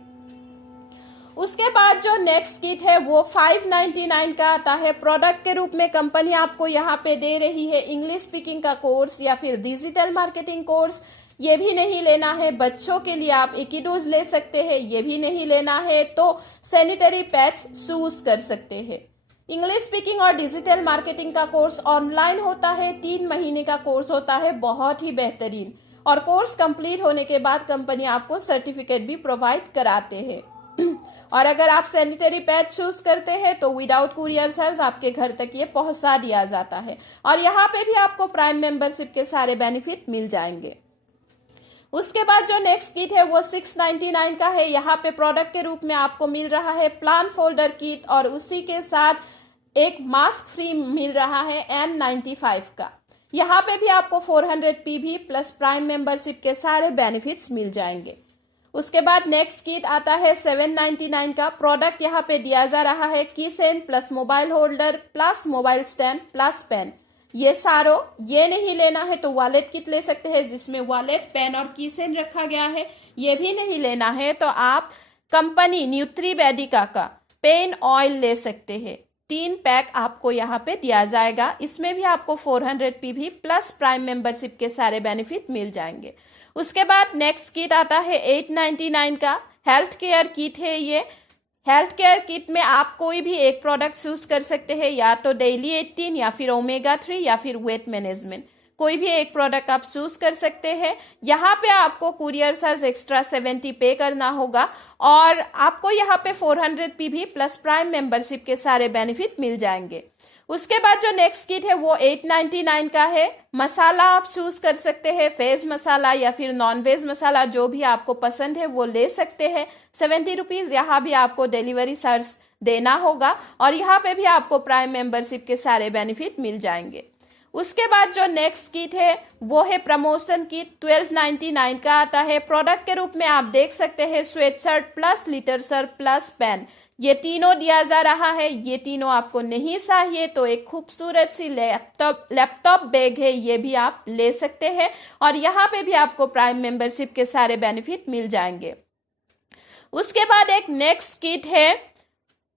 उसके बाद जो नेक्स्ट किट है वो 599 का आता है। प्रोडक्ट के रूप में कंपनी आपको यहाँ पे दे रही है इंग्लिश स्पीकिंग का कोर्स या फिर डिजिटल मार्केटिंग कोर्स। ये भी नहीं लेना है, बच्चों के लिए आप एकिडोज ले सकते हैं। ये भी नहीं लेना है तो सैनिटरी पैच चूज कर सकते हैं। इंग्लिश स्पीकिंग और डिजिटल मार्केटिंग का कोर्स ऑनलाइन होता है, 3 महीने का कोर्स होता है, बहुत ही बेहतरीन। और कोर्स कंप्लीट होने के बाद कंपनी आपको सर्टिफिकेट भी प्रोवाइड कराते हैं। और अगर आप सैनिटरी पैड चूज करते हैं तो विदाउट कुरियर चार्ज आपके घर तक ये पहुंचा दिया जाता है। और यहाँ पे भी आपको प्राइम मेंबरशिप के सारे बेनिफिट मिल जाएंगे। उसके बाद जो नेक्स्ट किट है वो 699 का है। यहाँ पे प्रोडक्ट के रूप में आपको मिल रहा है प्लान फोल्डर किट और उसी के साथ एक मास्क फ्री मिल रहा है N95 का। यहाँ पे भी आपको 400 पीवी प्लस प्राइम मेंबरशिप के सारे बेनिफिट्स मिल जाएंगे। उसके बाद नेक्स्ट किट आता है 799 का। प्रोडक्ट यहाँ पे दिया जा रहा है key chain plus mobile holder plus mobile stand plus pen. ये सारों ये नहीं लेना है तो वॉलेट किट ले सकते हैं जिसमें वॉलेट, पेन और की चेन रखा गया है। ये भी नहीं लेना है तो आप कंपनी न्यूट्रीबेडिका का पेन ऑयल ले सकते हैं। 3 पैक आपको यहाँ पे दिया जाएगा। इसमें भी आपको 400 पीवी प्लस प्राइम मेंबरशिप के सारे बेनिफिट मिल जाएंगे। उसके बाद नेक्स्ट किट आता है 899 का। हेल्थ केयर किट है ये। हेल्थ केयर किट में आप कोई भी एक प्रोडक्ट चूज कर सकते हैं, या तो डेली 18 या फिर ओमेगा 3 या फिर वेट मैनेजमेंट। कोई भी एक प्रोडक्ट आप चूज कर सकते हैं। यहाँ पे आपको कुरियर चार्ज एक्स्ट्रा 70 पे करना होगा और आपको यहाँ पे 400 पीवी प्लस प्राइम मेंबरशिप के सारे बेनिफिट मिल जाएंगे। उसके बाद जो नेक्स्ट किट है वो 899 का है। मसाला आप चूज कर सकते हैं, वेज मसाला या फिर नॉन वेज मसाला, जो भी आपको पसंद है वो ले सकते हैं। 70 रुपीज यहाँ भी आपको डिलीवरी चार्ज देना होगा और यहाँ पे भी आपको प्राइम मेंबरशिप के सारे बेनिफिट मिल जाएंगे। उसके बाद जो नेक्स्ट किट है वो है प्रमोशन किट। 1299 का आता है। प्रोडक्ट के रूप में आप देख सकते हैं sweatshirt plus literature plus pen, ये तीनों दिया जा रहा है। ये तीनों आपको नहीं चाहिए तो एक खूबसूरत सी लैपटॉप बैग है, ये भी आप ले सकते हैं और यहाँ पे भी आपको प्राइम मेंबरशिप के सारे बेनिफिट मिल जाएंगे। उसके बाद एक नेक्स्ट किट है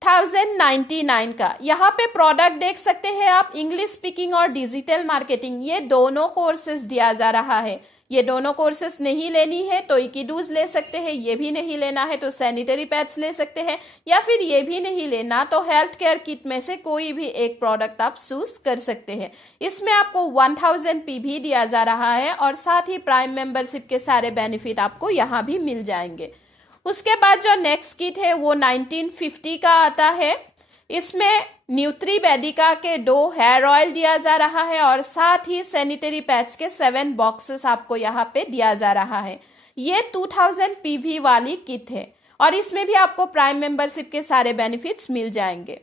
1099 का। यहाँ पे प्रोडक्ट देख सकते हैं आप इंग्लिश स्पीकिंग और डिजिटल मार्केटिंग, ये दोनों कोर्सेज दिया जा रहा है। ये दोनों कोर्सेस नहीं लेनी है तो इकिडूज ले सकते हैं। ये भी नहीं लेना है तो सैनिटरी पैड्स ले सकते हैं, या फिर ये भी नहीं लेना तो हेल्थ केयर किट में से कोई भी एक प्रोडक्ट आप चूज कर सकते हैं। इसमें आपको 1000 पीवी दिया जा रहा है और साथ ही प्राइम मेंबरशिप के सारे बेनिफिट आपको यहाँ भी मिल जाएंगे। उसके बाद जो नेक्स्ट किट है वो 1950 का आता है। इसमें न्यूट्रीबेडिका के 2 हेयर ऑयल दिया जा रहा है और साथ ही सैनिटरी पैड्स के 7 बॉक्सेस आपको यहाँ पे दिया जा रहा है। ये 2000 पीवी वाली किट है और इसमें भी आपको प्राइम मेंबरशिप के सारे बेनिफिट्स मिल जाएंगे।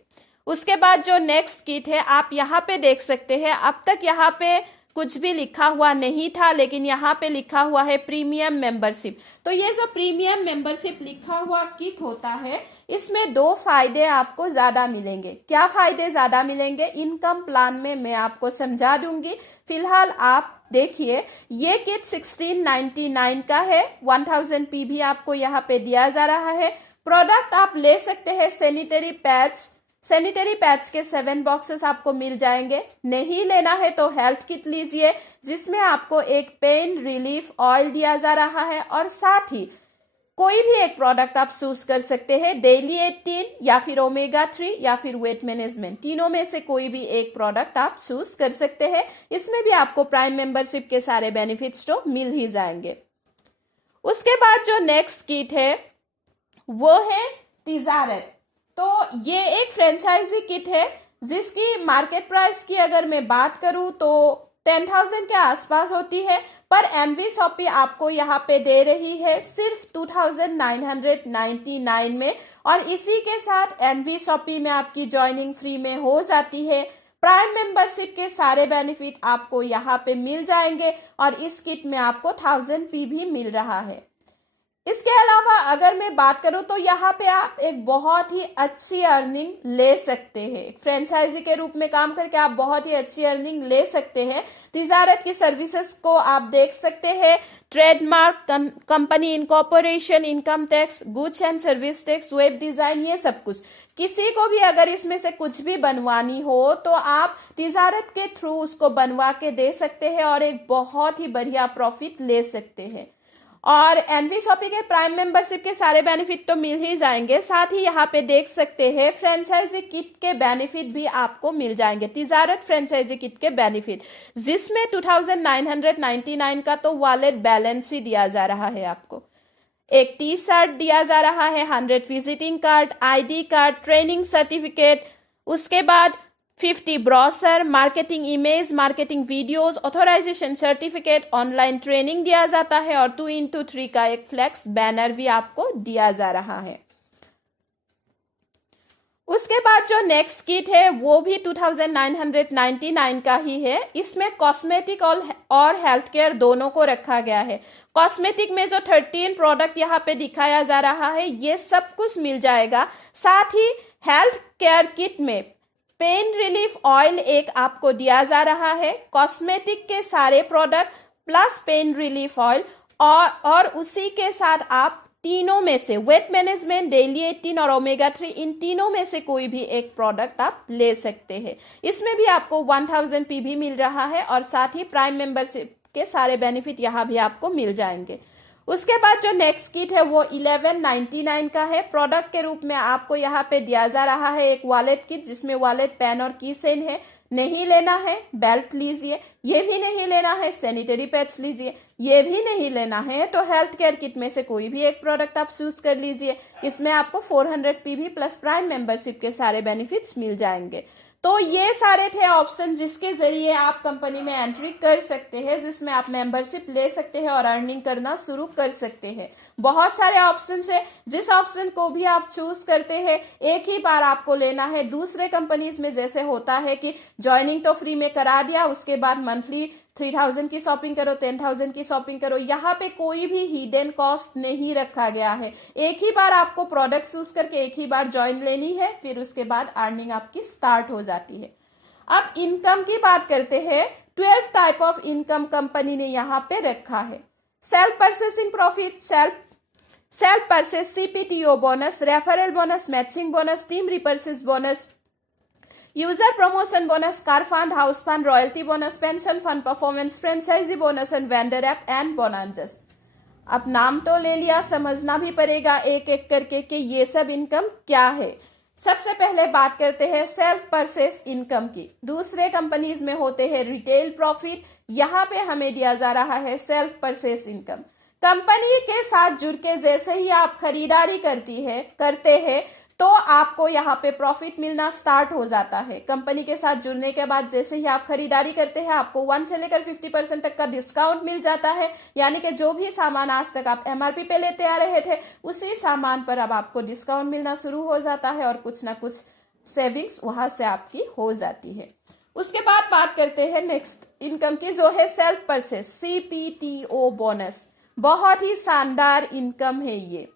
उसके बाद जो नेक्स्ट किट है आप यहाँ पे देख सकते हैं, अब तक यहाँ पे कुछ भी लिखा हुआ नहीं था लेकिन यहाँ पे लिखा हुआ है प्रीमियम मेंबरशिप। तो ये जो प्रीमियम मेंबरशिप लिखा हुआ किट होता है इसमें 2 फायदे आपको ज्यादा मिलेंगे। क्या फायदे ज्यादा मिलेंगे इनकम प्लान में मैं आपको समझा दूंगी। फिलहाल आप देखिए, ये किट 1699 का है। 1000 पीवी आपको यहाँ पे दिया जा रहा है। प्रोडक्ट आप ले सकते हैं सैनिटरी पैड्स के 7 बॉक्सेस आपको मिल जाएंगे। नहीं लेना है तो हेल्थ किट लीजिए जिसमें आपको एक पेन रिलीफ ऑयल दिया जा रहा है और साथ ही कोई भी एक प्रोडक्ट आप चूज कर सकते हैं, डेली 18 या फिर ओमेगा 3 या फिर वेट मैनेजमेंट, तीनों में से कोई भी एक प्रोडक्ट आप चूज कर सकते हैं। इसमें भी आपको प्राइम मेंबरशिप के सारे बेनिफिट्स तो मिल ही जाएंगे। उसके बाद जो नेक्स्ट किट है वो है तिजारत। तो ये एक फ्रेंचाइजी किट है जिसकी मार्केट प्राइस की अगर मैं बात करूं तो 10,000 के आसपास होती है, पर एनवी शॉपी आपको यहाँ पे दे रही है सिर्फ 2999 में और इसी के साथ एनवी शॉपी में आपकी ज्वाइनिंग फ्री में हो जाती है। प्राइम मेंबरशिप के सारे बेनिफिट आपको यहाँ पे मिल जाएंगे और इस किट में आपको 1000 पीवी मिल रहा है। इसके अलावा अगर मैं बात करूं तो यहाँ पे आप एक बहुत ही अच्छी अर्निंग ले सकते हैं। एक फ्रेंचाइजी के रूप में काम करके आप बहुत ही अच्छी अर्निंग ले सकते हैं। तिजारत की सर्विसेज को आप देख सकते हैं, trademark, company incorporation, income tax, goods and service tax, web design, ये सब कुछ। किसी को भी अगर इसमें से कुछ भी बनवानी हो तो आप तिजारत के थ्रू उसको बनवा के दे सकते हैं और एक बहुत ही बढ़िया प्रॉफिट ले सकते हैं। और एनवी शॉपिंग के प्राइम मेंबरशिप के सारे बेनिफिट तो मिल ही जाएंगे, साथ ही यहाँ पे देख सकते हैं फ्रेंचाइजी किट के बेनिफिट भी आपको मिल जाएंगे। तिजारत फ्रेंचाइजी किट के बेनिफिट, जिसमें 2999 का तो वॉलेट बैलेंस ही दिया जा रहा है आपको। एक टी शर्ट दिया जा रहा है, 100 visiting card, ID card, training certificate, उसके बाद 50 brochure, marketing image, marketing videos, authorization certificate, online training दिया जाता है और 2x3 का एक फ्लेक्स बैनर भी आपको दिया जा रहा है। उसके बाद जो नेक्स्ट किट है वो भी 2999 का ही है। इसमें कॉस्मेटिक और हेल्थ केयर दोनों को रखा गया है। कॉस्मेटिक में जो 13 प्रोडक्ट यहाँ पे दिखाया जा रहा है ये सब कुछ मिल जाएगा। साथ ही हेल्थ केयर किट में पेन रिलीफ ऑयल एक आपको दिया जा रहा है, कॉस्मेटिक के सारे product plus pain relief oil, और उसी के साथ आप तीनों में से वेट मैनेजमेंट, डेली 18 और ओमेगा 3, इन तीनों में से कोई भी एक प्रोडक्ट आप ले सकते हैं। इसमें भी आपको 1000 पीवी मिल रहा है और साथ ही प्राइम मेंबरशिप के सारे बेनिफिट यहाँ भी आपको मिल जाएंगे। उसके बाद जो नेक्स्ट किट है वो 1199 का है। प्रोडक्ट के रूप में आपको यहाँ पे दिया जा रहा है एक वॉलेट किट, जिसमें वॉलेट, पेन और की चेन है। नहीं लेना है बेल्ट लीजिए, ये भी नहीं लेना है सैनिटरी पैड्स लीजिए, ये भी नहीं लेना है तो हेल्थ केयर किट में से कोई भी एक प्रोडक्ट आप चूज कर लीजिए। इसमें आपको 400 पीवी प्लस प्राइम मेंबरशिप के सारे बेनिफिट्स मिल जाएंगे। तो ये सारे थे ऑप्शन जिसके जरिए आप कंपनी में एंट्री कर सकते हैं, जिसमें आप मेंबरशिप ले सकते हैं और अर्निंग करना शुरू कर सकते हैं। बहुत सारे ऑप्शन है, जिस ऑप्शन को भी आप चूज करते हैं एक ही बार आपको लेना है। दूसरे कंपनीज में जैसे होता है कि ज्वाइनिंग तो फ्री में करा दिया, उसके बाद मंथली 3000 की शॉपिंग करो, 10,000 की शॉपिंग करो, यहाँ पे कोई भी हिडन कॉस्ट नहीं रखा गया है। एक ही बार आपको प्रोडक्ट चूज करके एक ही बार ज्वाइन लेनी है, फिर उसके बाद अर्निंग आपकी स्टार्ट हो जाती है। अब इनकम की बात करते हैं। 12 टाइप ऑफ इनकम कंपनी ने यहाँ पे रखा है। Self purchasing profit, self purchase, CPTO bonus, referral bonus, matching bonus, team repurchase bonus, user promotion bonus, car fund, house fund, royalty bonus, pension fund, performance, franchisee bonus and vendor app and bonanzas. अब नाम तो ले लिया, समझना भी पड़ेगा एक एक करके कि ये सब इनकम क्या है। सबसे पहले बात करते हैं सेल्फ परचेस इनकम की। दूसरे कंपनीज में होते हैं रिटेल प्रॉफिट, यहाँ पे हमें दिया जा रहा है सेल्फ परचेस इनकम। कंपनी के साथ जुड़ के जैसे ही आप खरीदारी करते हैं तो आपको यहाँ पे प्रॉफिट मिलना स्टार्ट हो जाता है। कंपनी के साथ जुड़ने के बाद जैसे ही आप खरीदारी करते हैं आपको 1 से लेकर 50% तक का डिस्काउंट मिल जाता है। यानी कि जो भी सामान आज तक आप MRP पे लेते आ रहे थे उसी सामान पर अब आपको डिस्काउंट मिलना शुरू हो जाता है और कुछ ना कुछ सेविंग्स वहां से आपकी हो जाती है। उसके बाद बात करते हैं नेक्स्ट इनकम की, जो है सेल्फ परचेस, CPTO बोनस। बहुत ही शानदार इनकम है ये।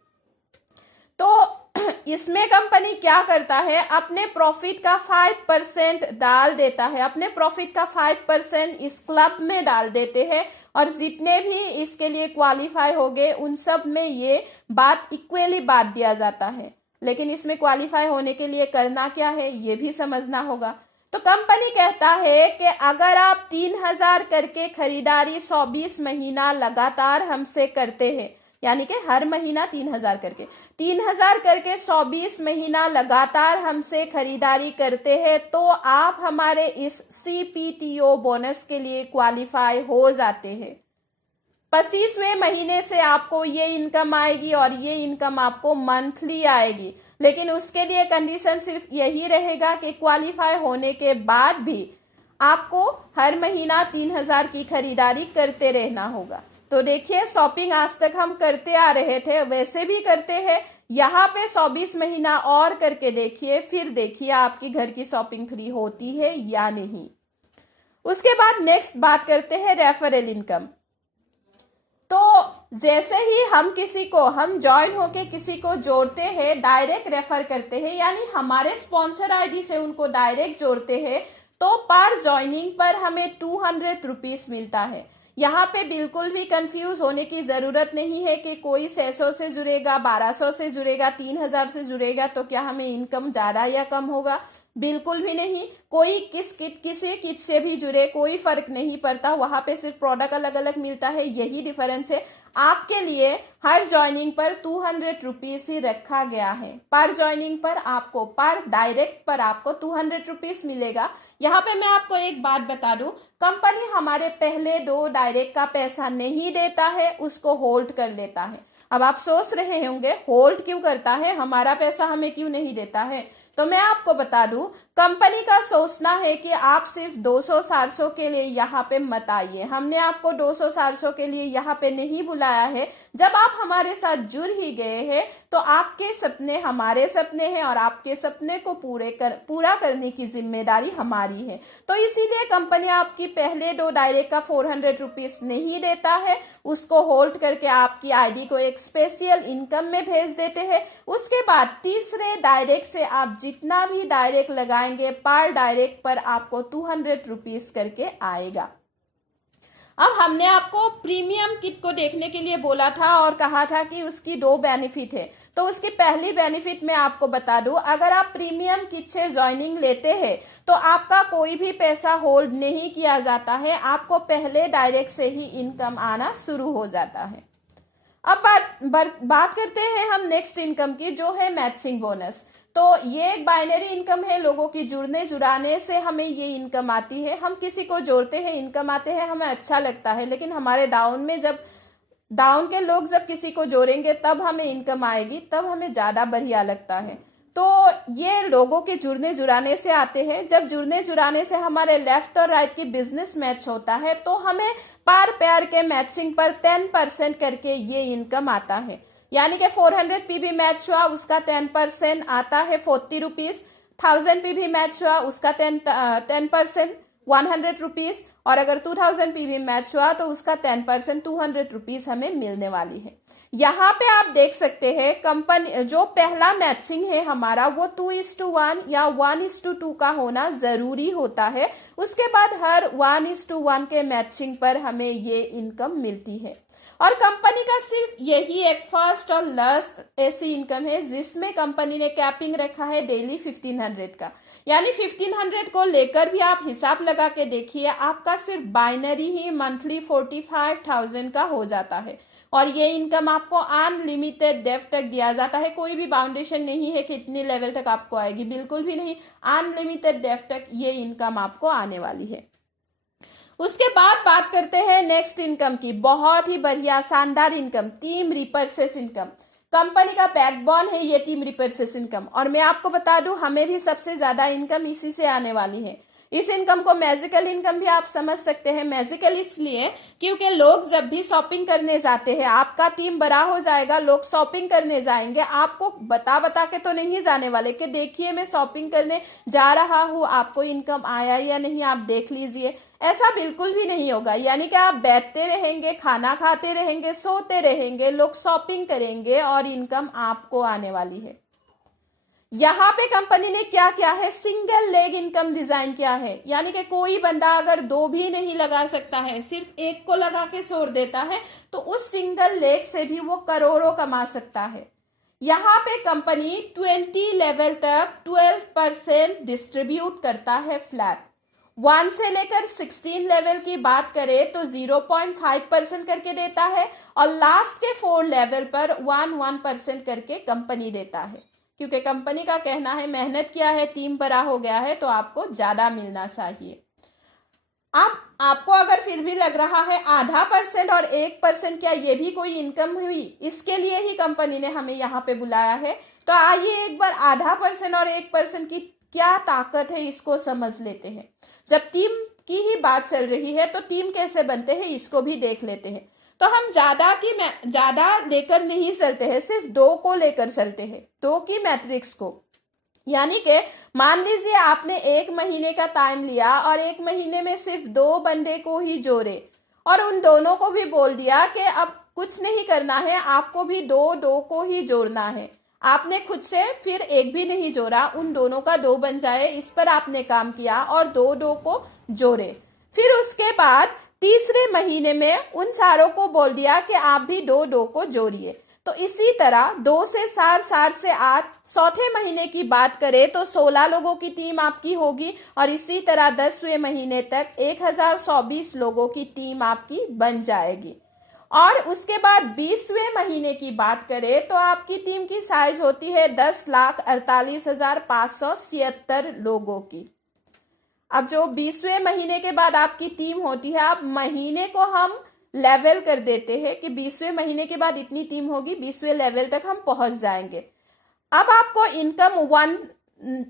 तो इसमें कंपनी क्या करता है, अपने प्रॉफिट का 5% डाल देता है, अपने प्रॉफिट का 5% इस क्लब में डाल देते हैं और जितने भी इसके लिए क्वालिफाई हो गए उन सब में ये बात इक्वली बांट दिया जाता है। लेकिन इसमें क्वालिफाई होने के लिए करना क्या है ये भी समझना होगा। तो कंपनी कहता है कि अगर आप 3000 करके खरीदारी 120 महीना लगातार हमसे करते हैं, यानी कि हर महीना 3000 करके 120 महीना लगातार हमसे खरीदारी करते हैं तो आप हमारे इस CPTO बोनस के लिए क्वालिफाई हो जाते हैं। 25वें महीने से आपको ये इनकम आएगी और ये इनकम आपको मंथली आएगी। लेकिन उसके लिए कंडीशन सिर्फ यही रहेगा कि क्वालिफाई होने के बाद भी आपको हर महीना 3000 की खरीदारी करते रहना होगा। तो देखिए शॉपिंग आज तक हम करते आ रहे थे वैसे भी करते हैं, यहाँ पे 120 महीना और करके देखिए, फिर देखिए आपकी घर की शॉपिंग फ्री होती है या नहीं। उसके बाद नेक्स्ट बात करते हैं रेफरल इनकम। तो जैसे ही हम ज्वाइन होके किसी को जोड़ते हैं, डायरेक्ट रेफर करते हैं, यानी हमारे स्पॉन्सर आईडी से उनको डायरेक्ट जोड़ते हैं, तो पर ज्वाइनिंग पर हमें 200 रुपीज मिलता है। यहाँ पे बिल्कुल भी कंफ्यूज होने की जरूरत नहीं है कि कोई 600 से जुड़ेगा, 1200 से जुड़ेगा, 3000 से जुड़ेगा तो क्या हमें इनकम ज्यादा या कम होगा। बिल्कुल भी नहीं। कोई किसी किट से भी जुड़े, कोई फर्क नहीं पड़ता। वहां पे सिर्फ प्रोडक्ट अलग अलग मिलता है, यही डिफरेंस है। आपके लिए हर ज्वाइनिंग पर 200 रुपीज ही रखा गया है। पर ज्वाइनिंग पर आपको, पर डायरेक्ट पर आपको 200 रुपीज मिलेगा। यहाँ पे मैं आपको एक बात बता दूं, कंपनी हमारे पहले 2 डायरेक्ट का पैसा नहीं देता है, उसको होल्ड कर लेता है। अब आप सोच रहे होंगे होल्ड क्यों करता है, हमारा पैसा हमें क्यों नहीं देता है। तो मैं आपको बता दूं, कंपनी का सोचना है कि आप सिर्फ 200-400 के लिए यहाँ पे मत आइए। हमने आपको 200-400 के लिए यहाँ पे नहीं बुलाया है। जब आप हमारे साथ जुड़ ही गए हैं तो आपके सपने हमारे सपने हैं और आपके सपने को पूरा करने की जिम्मेदारी हमारी है। तो इसीलिए कंपनी आपकी पहले 2 डायरेक्ट का 400 रुपीज नहीं देता है, उसको होल्ड करके आपकी आईडी को एक स्पेशल इनकम में भेज देते हैं। उसके बाद तीसरे डायरेक्ट से आप जितना भी डायरेक्ट लगाएंगे, पर डायरेक्ट पर आपको 200 रुपीज करके आएगा। अब हमने आपको प्रीमियम किट को देखने के लिए बोला था और कहा था कि उसकी 2 बेनिफिट है। तो उसकी पहली बेनिफिट मैं आपको बता दूं, अगर आप प्रीमियम किट से ज्वाइनिंग लेते हैं तो आपका कोई भी पैसा होल्ड नहीं किया जाता है, आपको पहले डायरेक्ट से ही इनकम आना शुरू हो जाता है। अब बात करते हैं हम नेक्स्ट इनकम की, जो है मैचिंग बोनस। तो ये एक बाइनरी इनकम है, लोगों की जुड़ने जुड़ाने से हमें ये इनकम आती है। हम किसी को जोड़ते हैं, इनकम आते हैं, हमें अच्छा लगता है, लेकिन हमारे डाउन के लोग जब किसी को जोड़ेंगे तब हमें इनकम आएगी, तब हमें ज्यादा बढ़िया लगता है। तो ये लोगों के जुड़ने जुड़ाने से आते हैं। जब जुड़ने जुड़ाने से हमारे लेफ्ट और राइट की बिजनेस मैच होता है तो हमें पर पेयर के मैचिंग पर 10% करके ये इनकम आता है। यानी कि 400 पीवी मैच हुआ, उसका 10% आता है 40 रुपीज। 1000 पीवी मैच हुआ, उसका 10% 100 रुपीज। और अगर 2000 पीवी मैच हुआ तो उसका 10% 200 रुपीज हमें मिलने वाली है। यहाँ पे आप देख सकते हैं कंपनी जो पहला मैचिंग है हमारा, वो 2:1 या 1:2 का होना जरूरी होता है। उसके बाद हर 1:1 के मैचिंग पर हमें ये इनकम मिलती है। और कंपनी का सिर्फ यही एक फर्स्ट और लास्ट ऐसी इनकम है जिसमें कंपनी ने कैपिंग रखा है डेली 1500 का। यानी 1500 को लेकर भी आप हिसाब लगा के देखिए, आपका सिर्फ बाइनरी ही मंथली 45,000 का हो जाता है। और ये इनकम आपको अनलिमिटेड डेप्थ तक दिया जाता है। कोई भी बाउंडेशन नहीं है कि इतनी लेवल तक आपको आएगी, बिल्कुल भी नहीं। अनलिमिटेड डेप्थ तक ये इनकम आपको आने वाली है। उसके बाद बात करते हैं नेक्स्ट इनकम की। बहुत ही बढ़िया शानदार income, team repurchase income. Company का बैकबोन है ये टीम रिपर्चेस इनकम। और मैं आपको बता दूं, हमें भी सबसे ज्यादा इनकम इसी से आने वाली है। इस इनकम को मैजिकल इनकम भी आप समझ सकते हैं। मैजिकल इसलिए क्योंकि लोग जब भी शॉपिंग करने जाते हैं, आपका टीम बड़ा हो जाएगा, लोग शॉपिंग करने जाएंगे, आपको बता के तो नहीं जाने वाले कि देखिए मैं शॉपिंग करने जा रहा हूँ, आपको इनकम आया या नहीं आप देख लीजिए। ऐसा बिल्कुल भी नहीं होगा। यानी कि आप बैठते रहेंगे, खाना खाते रहेंगे, सोते रहेंगे, लोग शॉपिंग करेंगे और इनकम आपको आने वाली है। यहाँ पे कंपनी ने क्या किया है, सिंगल लेग इनकम डिजाइन किया है। यानी कि कोई बंदा अगर 2 भी नहीं लगा सकता है, सिर्फ एक को लगा के छोड़ देता है, तो उस सिंगल लेग से भी वो करोड़ों कमा सकता है। यहाँ पे कंपनी 20 लेवल तक 12% डिस्ट्रीब्यूट करता है फ्लैट। 1 से लेकर 16 लेवल की बात करें तो 0.5% करके देता है। और लास्ट के 4 लेवल पर 1% करके कंपनी देता है। क्योंकि कंपनी का कहना है मेहनत किया है, टीम बड़ा हो गया है, तो आपको ज्यादा मिलना चाहिए। अब आपको अगर फिर भी लग रहा है आधा % और 1% क्या ये भी कोई इनकम हुई, इसके लिए ही कंपनी ने हमें यहाँ पे बुलाया है। तो आइए एक बार आधा % और 1% की क्या ताकत है इसको समझ लेते हैं। जब टीम की ही बात चल रही है तो टीम कैसे बनते हैं इसको भी देख लेते हैं। तो हम ज्यादा लेकर नहीं चलते हैं, सिर्फ 2 को लेकर चलते हैं, 2 की मैट्रिक्स को। यानी कि मान लीजिए आपने 1 महीने का टाइम लिया और 1 महीने में सिर्फ 2 बंदे को ही जोड़े और उन दोनों को भी बोल दिया कि अब कुछ नहीं करना है, आपको भी दो दो को ही जोड़ना है। आपने खुद से फिर एक भी नहीं जोड़ा, उन दोनों का दो बन जाए इस पर आपने काम किया और दो दो को जोड़े। फिर उसके बाद तीसरे महीने में उन सारों को बोल दिया कि आप भी दो दो को जोड़िए। तो इसी तरह 2 से 4, 4 से 8, चौथे महीने की बात करें तो 16 लोगों की टीम आपकी होगी और इसी तरह 10वें महीने तक 1024 लोगों की टीम आपकी बन जाएगी। और उसके बाद 20वें महीने की बात करें तो आपकी टीम की साइज होती है 10,48,576 लोगों की। अब जो 20वें महीने के बाद आपकी टीम होती है, अब महीने को हम लेवल कर देते हैं कि 20वें महीने के बाद इतनी टीम होगी, 20वें लेवल तक हम पहुंच जाएंगे। अब आपको इनकम 1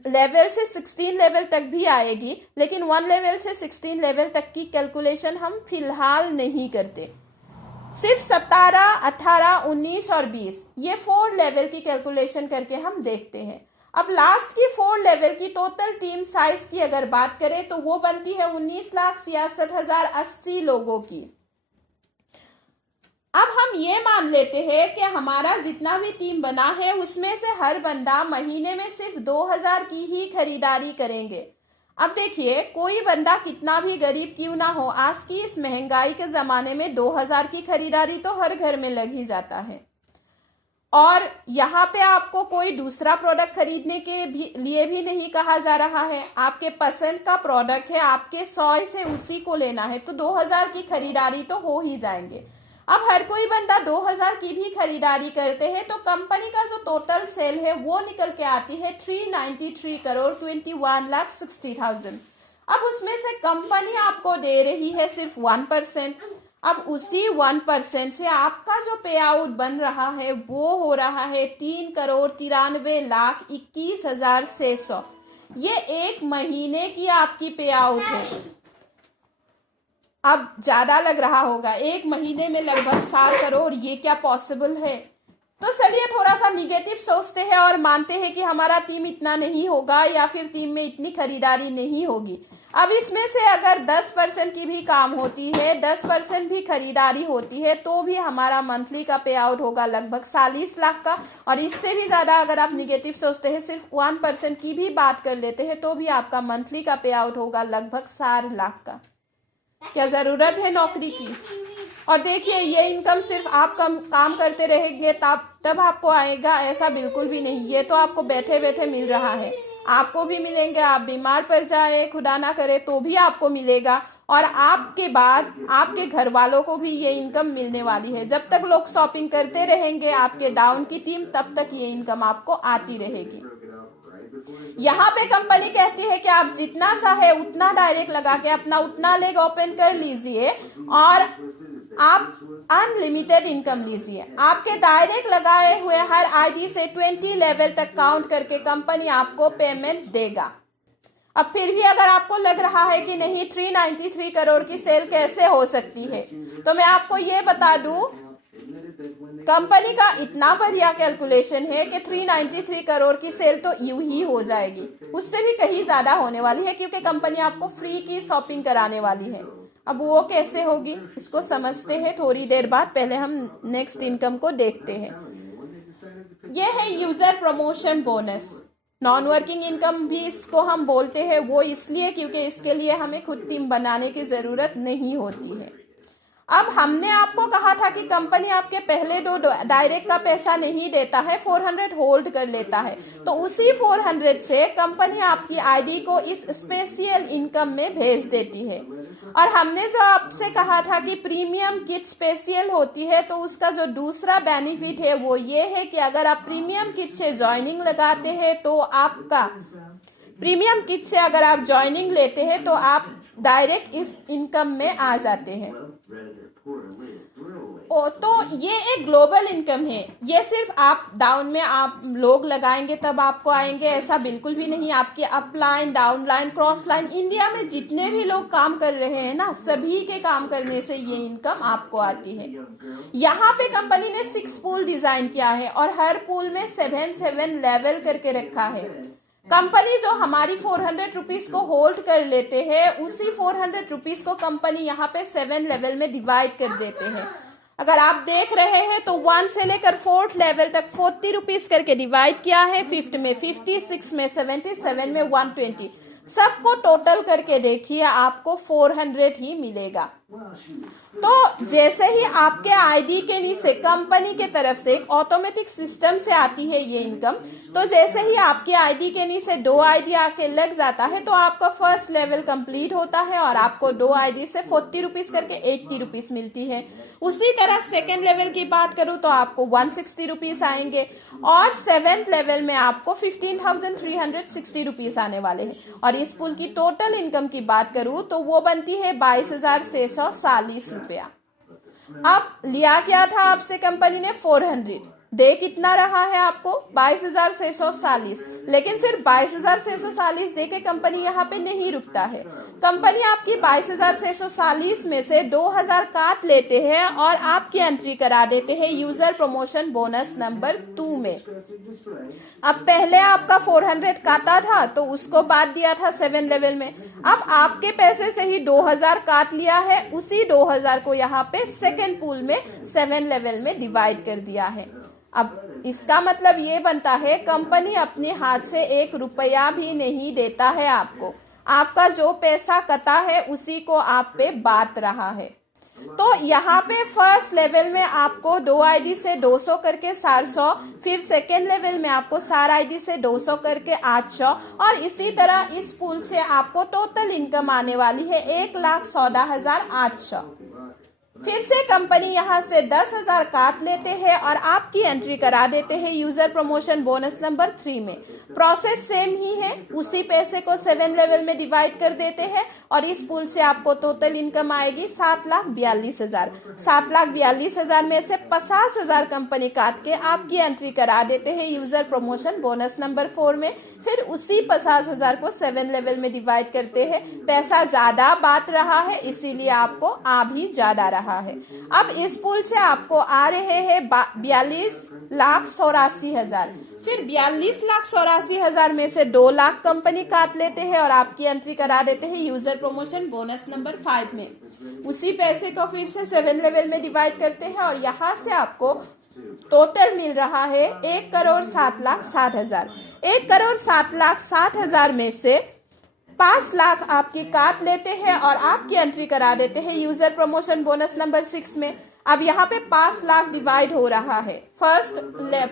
लेवल से 16 लेवल तक भी आएगी, लेकिन 1 लेवल से 16 लेवल तक की कैलकुलेशन हम फिलहाल नहीं करते। सिर्फ 17, 18, 19 और 20 ये 4 लेवल की कैलकुलेशन करके हम देखते हैं। अब लास्ट की 4 लेवल की टोटल टीम साइज की अगर बात करें तो वो बनती है 19,66,080 लोगों की। अब हम ये मान लेते हैं कि हमारा जितना भी टीम बना है उसमें से हर बंदा महीने में सिर्फ 2,000 की ही खरीदारी करेंगे। अब देखिए, कोई बंदा कितना भी गरीब क्यों ना हो, आज की इस महंगाई के ज़माने में 2,000 की खरीदारी तो हर घर में लग ही जाता है। और यहाँ पे आपको कोई दूसरा प्रोडक्ट खरीदने के लिए भी नहीं कहा जा रहा है। आपके पसंद का प्रोडक्ट है, आपके चॉइस से उसी को लेना है, तो 2,000 की खरीदारी तो हो ही जाएंगे। अब हर कोई बंदा 2,000 की भी खरीदारी करते हैं तो कंपनी का जो टोटल सेल है वो निकल के आती है 393 करोड़ 21,60,000। अब उसमें से कंपनी आपको दे रही है सिर्फ 1%। अब उसी 1% से आपका जो पे आउट बन रहा है वो हो रहा है 3,93,21,600। ये एक महीने की आपकी पे आउट है। अब ज्यादा लग रहा होगा, एक महीने में लगभग 7 करोड़, ये क्या पॉसिबल है? तो चलिए थोड़ा सा निगेटिव सोचते हैं और मानते हैं कि हमारा टीम इतना नहीं होगा या फिर टीम में इतनी खरीदारी नहीं होगी। अब इसमें से अगर 10% की भी काम होती है, 10% भी खरीदारी होती है तो भी हमारा मंथली का पे आउट होगा लगभग 40 लाख का। और इससे भी ज़्यादा अगर आप निगेटिव सोचते हैं, सिर्फ 1% की भी बात कर लेते हैं तो भी आपका मंथली का पे आउट होगा लगभग 4 लाख का। क्या ज़रूरत है नौकरी की? और देखिए, ये इनकम सिर्फ आप काम करते रहेंगे तब आपको आएगा, ऐसा बिल्कुल भी नहीं। ये तो आपको बैठे बैठे मिल रहा है, आपको भी मिलेंगे। आप बीमार पड़ जाए, खुदा ना करे, तो भी आपको मिलेगा। और आपके बाद आपके घर वालों को भी ये इनकम मिलने वाली है। जब तक लोग शॉपिंग करते रहेंगे आपके डाउन की टीम, तब तक ये इनकम आपको आती रहेगी। यहाँ पे कंपनी कहती है कि आप जितना सा है उतना डायरेक्ट लगा के अपना उतना लेग ओपन कर लीजिए और आप अनलिमिटेड इनकम लीजिए। आपके डायरेक्ट लगाए हुए हर आईडी से 20 लेवल तक काउंट करके कंपनी आपको पेमेंट देगा। अब फिर भी अगर आपको लग रहा है कि नहीं 393 करोड़ की सेल कैसे हो सकती है, तो मैं आपको ये बता दूं, कंपनी का इतना बढ़िया कैलकुलेशन है कि 393 करोड़ की सेल तो यूं ही हो जाएगी, उससे भी कहीं ज्यादा होने वाली है, क्योंकि कंपनी आपको फ्री की शॉपिंग कराने वाली है। अब वो कैसे होगी इसको समझते हैं थोड़ी देर बाद। पहले हम नेक्स्ट इनकम को देखते हैं। ये है user promotion bonus. Non working income भी इसको हम बोलते हैं, वो इसलिए क्योंकि इसके लिए हमें खुद टीम बनाने की जरूरत नहीं होती है। अब हमने आपको कहा था कि कंपनी आपके पहले 2 डायरेक्ट का पैसा नहीं देता है, 400 होल्ड कर लेता है। तो उसी 400 से कंपनी आपकी आईडी को इस स्पेशल इनकम में भेज देती है। और हमने जो आपसे कहा था कि प्रीमियम किट स्पेशल होती है, तो उसका जो दूसरा बेनिफिट है वो ये है कि अगर आप प्रीमियम किट से ज्वाइनिंग लगाते हैं तो आपका प्रीमियम किट से अगर आप ज्वाइनिंग लेते हैं तो आप डायरेक्ट इस इनकम में आ जाते हैं। तो ये एक ग्लोबल इनकम है। ये सिर्फ आप डाउन में आप लोग लगाएंगे तब आपको आएंगे, ऐसा बिल्कुल भी नहीं। आपके upline, downline, cross line, India में जितने भी लोग काम कर रहे हैं ना, सभी के काम करने से ये इनकम आपको आती है। यहाँ पे कंपनी ने 6 पूल डिजाइन किया है और हर पूल में 7 लेवल करके रखा है। कंपनी जो हमारी 400 रुपीज को होल्ड कर लेते हैं, उसी 400 रुपीज को कंपनी यहाँ पे 7 लेवल में डिवाइड कर देते हैं। अगर आप देख रहे हैं तो 1 से लेकर 4th लेवल तक 40 रुपीज करके डिवाइड किया है। 5th में 50, 6 में 70, 7 में 120। सबको टोटल करके देखिए, आपको 400 ही मिलेगा। तो जैसे ही आपके आईडी के नीचे कंपनी के तरफ से एक ऑटोमेटिक सिस्टम से आती है ये इनकम, तो जैसे ही आपके आईडी के नीचे 2 आईडी आके लग जाता है तो आपका फर्स्ट लेवल कंप्लीट होता है और आपको 2 आईडी से 40 रुपीज करके 80 रुपीज मिलती है। उसी तरह सेकेंड लेवल की बात करूं तो आपको 160 रुपीज आएंगे और 7th लेवल में आपको 15,360 रुपीज आने वाले हैं। और इस पुल की टोटल इनकम की बात करूं तो वो बनती है 22,640 रुपया। अब लिया क्या था आपसे कंपनी ने 400, दे कितना रहा है आपको 22,640, लेकिन सिर्फ 22,640 दे के कंपनी यहाँ पे नहीं रुकता है। कंपनी आपकी 22,640 में से 2,000 काट लेते हैं और आपकी एंट्री करा देते हैं यूजर प्रमोशन बोनस नंबर 2 में। अब पहले आपका 400 काटा था तो उसको बात दिया था 7 लेवल में। अब आपके पैसे से ही 2,000 काट लिया है, उसी 2,000 को यहाँ पे सेकेंड पूल में 7 लेवल में डिवाइड कर दिया है। अब इसका मतलब ये बनता है कंपनी अपने हाथ से 1 रुपया भी नहीं देता है आपको। आपका जो पैसा कटा है उसी को आप पे बात रहा है। तो यहाँ पे फर्स्ट लेवल में आपको 2 आईडी से 200 करके 400, फिर सेकेंड लेवल में आपको 4 आईडी से 200 करके 800 और इसी तरह इस पूल से आपको टोटल इनकम आने वाली है 1,14,800। फिर से कंपनी यहाँ से 10,000 काट लेते हैं और आपकी एंट्री करा देते हैं यूजर प्रमोशन बोनस नंबर 3 में। प्रोसेस सेम ही है, उसी पैसे को 7 लेवल में डिवाइड कर देते हैं और इस पूल से आपको टोटल इनकम आएगी 7,42,000। 7,42,000 में से 50,000 कंपनी काट के आपकी एंट्री करा देते हैं यूजर प्रमोशन बोनस नंबर 4 में। फिर उसी 50,000 को 7 लेवल में डिवाइड करते हैं। पैसा ज्यादा बात रहा है इसीलिए आपको आ भी ज्यादा रहा है। अब इस पूल से आपको आ रहे हैं 42,84,000। फिर 42,84,000 में से 2 लाख कंपनी काट लेते हैं और आपकी एंट्री करा देते हैं यूजर प्रमोशन बोनस नंबर 5 में। उसी पैसे को फिर से 7 लेवल में डिवाइड करते हैं और यहाँ से आपको टोटल मिल रहा है 1,07,60,000। 1,07,60,000 में से 5 लाख आपकी काट लेते हैं और आपकी एंट्री करा देते हैं यूजर प्रमोशन बोनस नंबर 6 में। अब यहाँ पे 5 लाख डिवाइड हो रहा है। फर्स्ट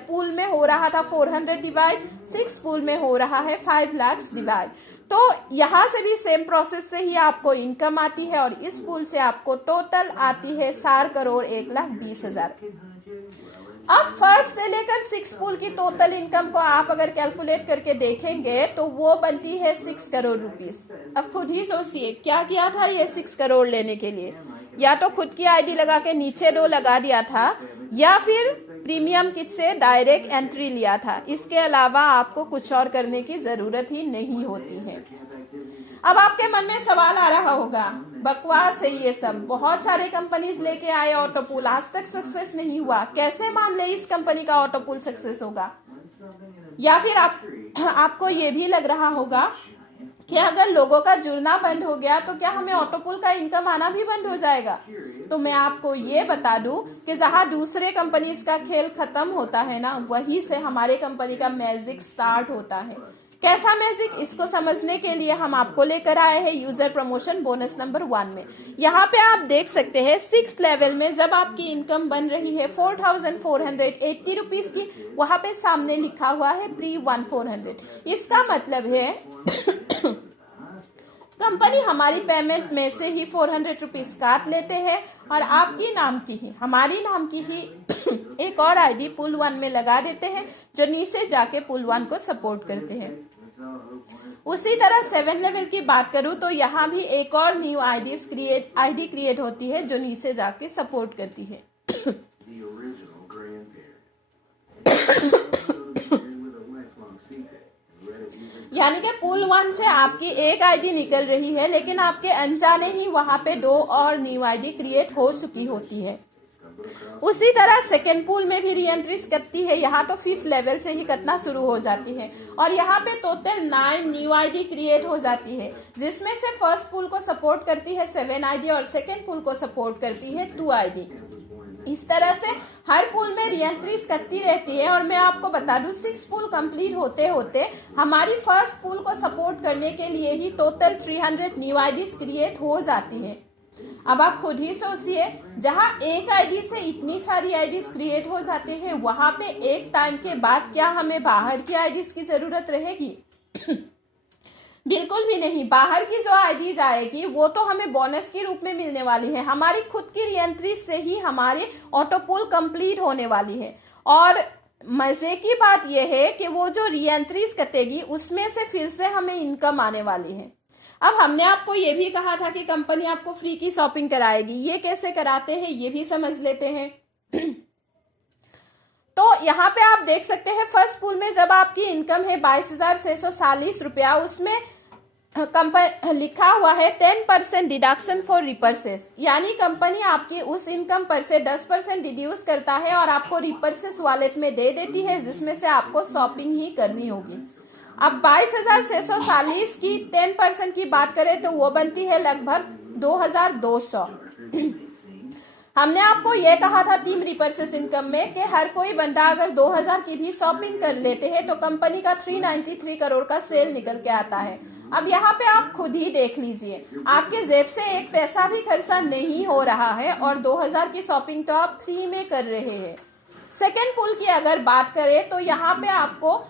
पूल में हो रहा था 400 डिवाइड, 6 पूल में हो रहा है 5 लाख डिवाइड। तो यहाँ से भी सेम प्रोसेस से ही आपको इनकम आती है और इस पूल से आपको टोटल आती है 4,01,20,000। अब फर्स्ट से लेकर 6 पूल की टोटल इनकम को आप अगर कैलकुलेट करके देखेंगे तो वो बनती है 6 करोड़ रुपीस। अब खुद ही सोचिए क्या किया था ये 6 करोड़ लेने के लिए, या तो खुद की आईडी लगा के नीचे 2 लगा दिया था या फिर प्रीमियम किट से डायरेक्ट एंट्री लिया था। इसके अलावा आपको कुछ और करने की जरूरत ही नहीं होती है। अब आपके मन में सवाल आ रहा होगा, बकवास है ये सब, बहुत सारे कंपनीज लेके आए ऑटोपूल, आज तक सक्सेस नहीं हुआ, कैसे मान ले इस कंपनी का ऑटोपूल सक्सेस होगा। या फिर आपको ये भी लग रहा होगा कि अगर लोगों का जुड़ना बंद हो गया तो क्या हमें ऑटोपूल का इनकम आना भी बंद हो जाएगा। तो मैं आपको ये बता दूं कि जहां दूसरे कंपनीज का खेल खत्म होता है ना, वहीं से हमारे कंपनी का मैजिक स्टार्ट होता है। कैसा मैजिक, इसको समझने के लिए हम आपको लेकर आए हैं यूजर प्रमोशन बोनस नंबर 1 में। यहाँ पे आप देख सकते हैं 6 लेवल में जब आपकी इनकम बन रही है 4,480 रुपीज की, वहां पे सामने लिखा हुआ है प्री 1,400। इसका मतलब है कंपनी हमारी पेमेंट में से ही 400 रुपीज काट लेते हैं और आपकी नाम की ही, हमारी नाम की ही एक और आईडी पुल 1 में लगा देते हैं जो नीचे जाके पुल 1 को सपोर्ट करते हैं। उसी तरह 7 लेवल की बात करूं तो यहाँ भी एक और न्यू आईडी क्रिएट होती है जो नीचे जाके सपोर्ट करती है। यानी कि पुल 1 से आपकी एक आईडी निकल रही है लेकिन आपके अनजाने ही वहां पे 2 और न्यू आईडी क्रिएट हो चुकी होती है। उसी तरह सेकेंड पूल में भी री एंट्रीज करती है। यहाँ तो 5th लेवल से ही कटना शुरू हो जाती है और यहाँ पे टोटल 9 न्यू आईडी क्रिएट हो जाती है, जिसमें से फर्स्ट पूल को सपोर्ट करती है 7 आईडी और सेकेंड पूल को सपोर्ट करती है 2 आईडी। इस तरह से हर पूल में रीएंट्रीज करती रहती है। और मैं आपको बता दूं 6 पूल कंप्लीट होते होते हमारी फर्स्ट पूल को सपोर्ट करने के लिए ही टोटल 300 न्यू आईडीज क्रिएट हो जाती है। अब आप खुद ही सोचिए, जहां एक आईडी से इतनी सारी आईडीज क्रिएट हो जाते हैं, वहां पे एक टाइम के बाद क्या हमें बाहर की आईडीज की जरूरत रहेगी? बिल्कुल भी नहीं। बाहर की जो आईडीज आएगी वो तो हमें बोनस के रूप में मिलने वाली है, हमारी खुद की रीएंट्री से ही हमारे ऑटो पूल कंप्लीट होने वाली है। और मजे की बात यह है कि वो जो रीएंट्रीज कटेगी उसमें से फिर से हमें इनकम आने वाली है। अब हमने आपको ये भी कहा था कि कंपनी आपको फ्री की शॉपिंग कराएगी, ये कैसे कराते हैं ये भी समझ लेते हैं। तो यहाँ पे आप देख सकते हैं फर्स्ट पूल में जब आपकी इनकम है 22,640 रुपया, उसमें लिखा हुआ है 10% डिडक्शन फॉर रिपर्सेस, यानी कंपनी आपकी उस इनकम पर से 10% डिड्यूस करता है और आपको रिपर्सेस वॉलेट में दे देती है, जिसमें से आपको शॉपिंग ही करनी होगी। अब 22,640 की 10% की बात करें तो वो बनती है लगभग 2,200। हमने आपको ये कहा था टीम रिपर्सेस इनकम में कि हर कोई बंदा अगर 2,000 की भी शॉपिंग कर लेते हैं तो कंपनी का 393 करोड़ का सेल निकल के आता है। अब यहाँ पे आप खुद ही देख लीजिए, आपके जेब से एक पैसा भी खर्चा नहीं हो रहा है और 2,000 की शॉपिंग तो आप फ्री में कर रहे हैं। सेकेंड पूल की अगर बात करें तो यहाँ पे आपको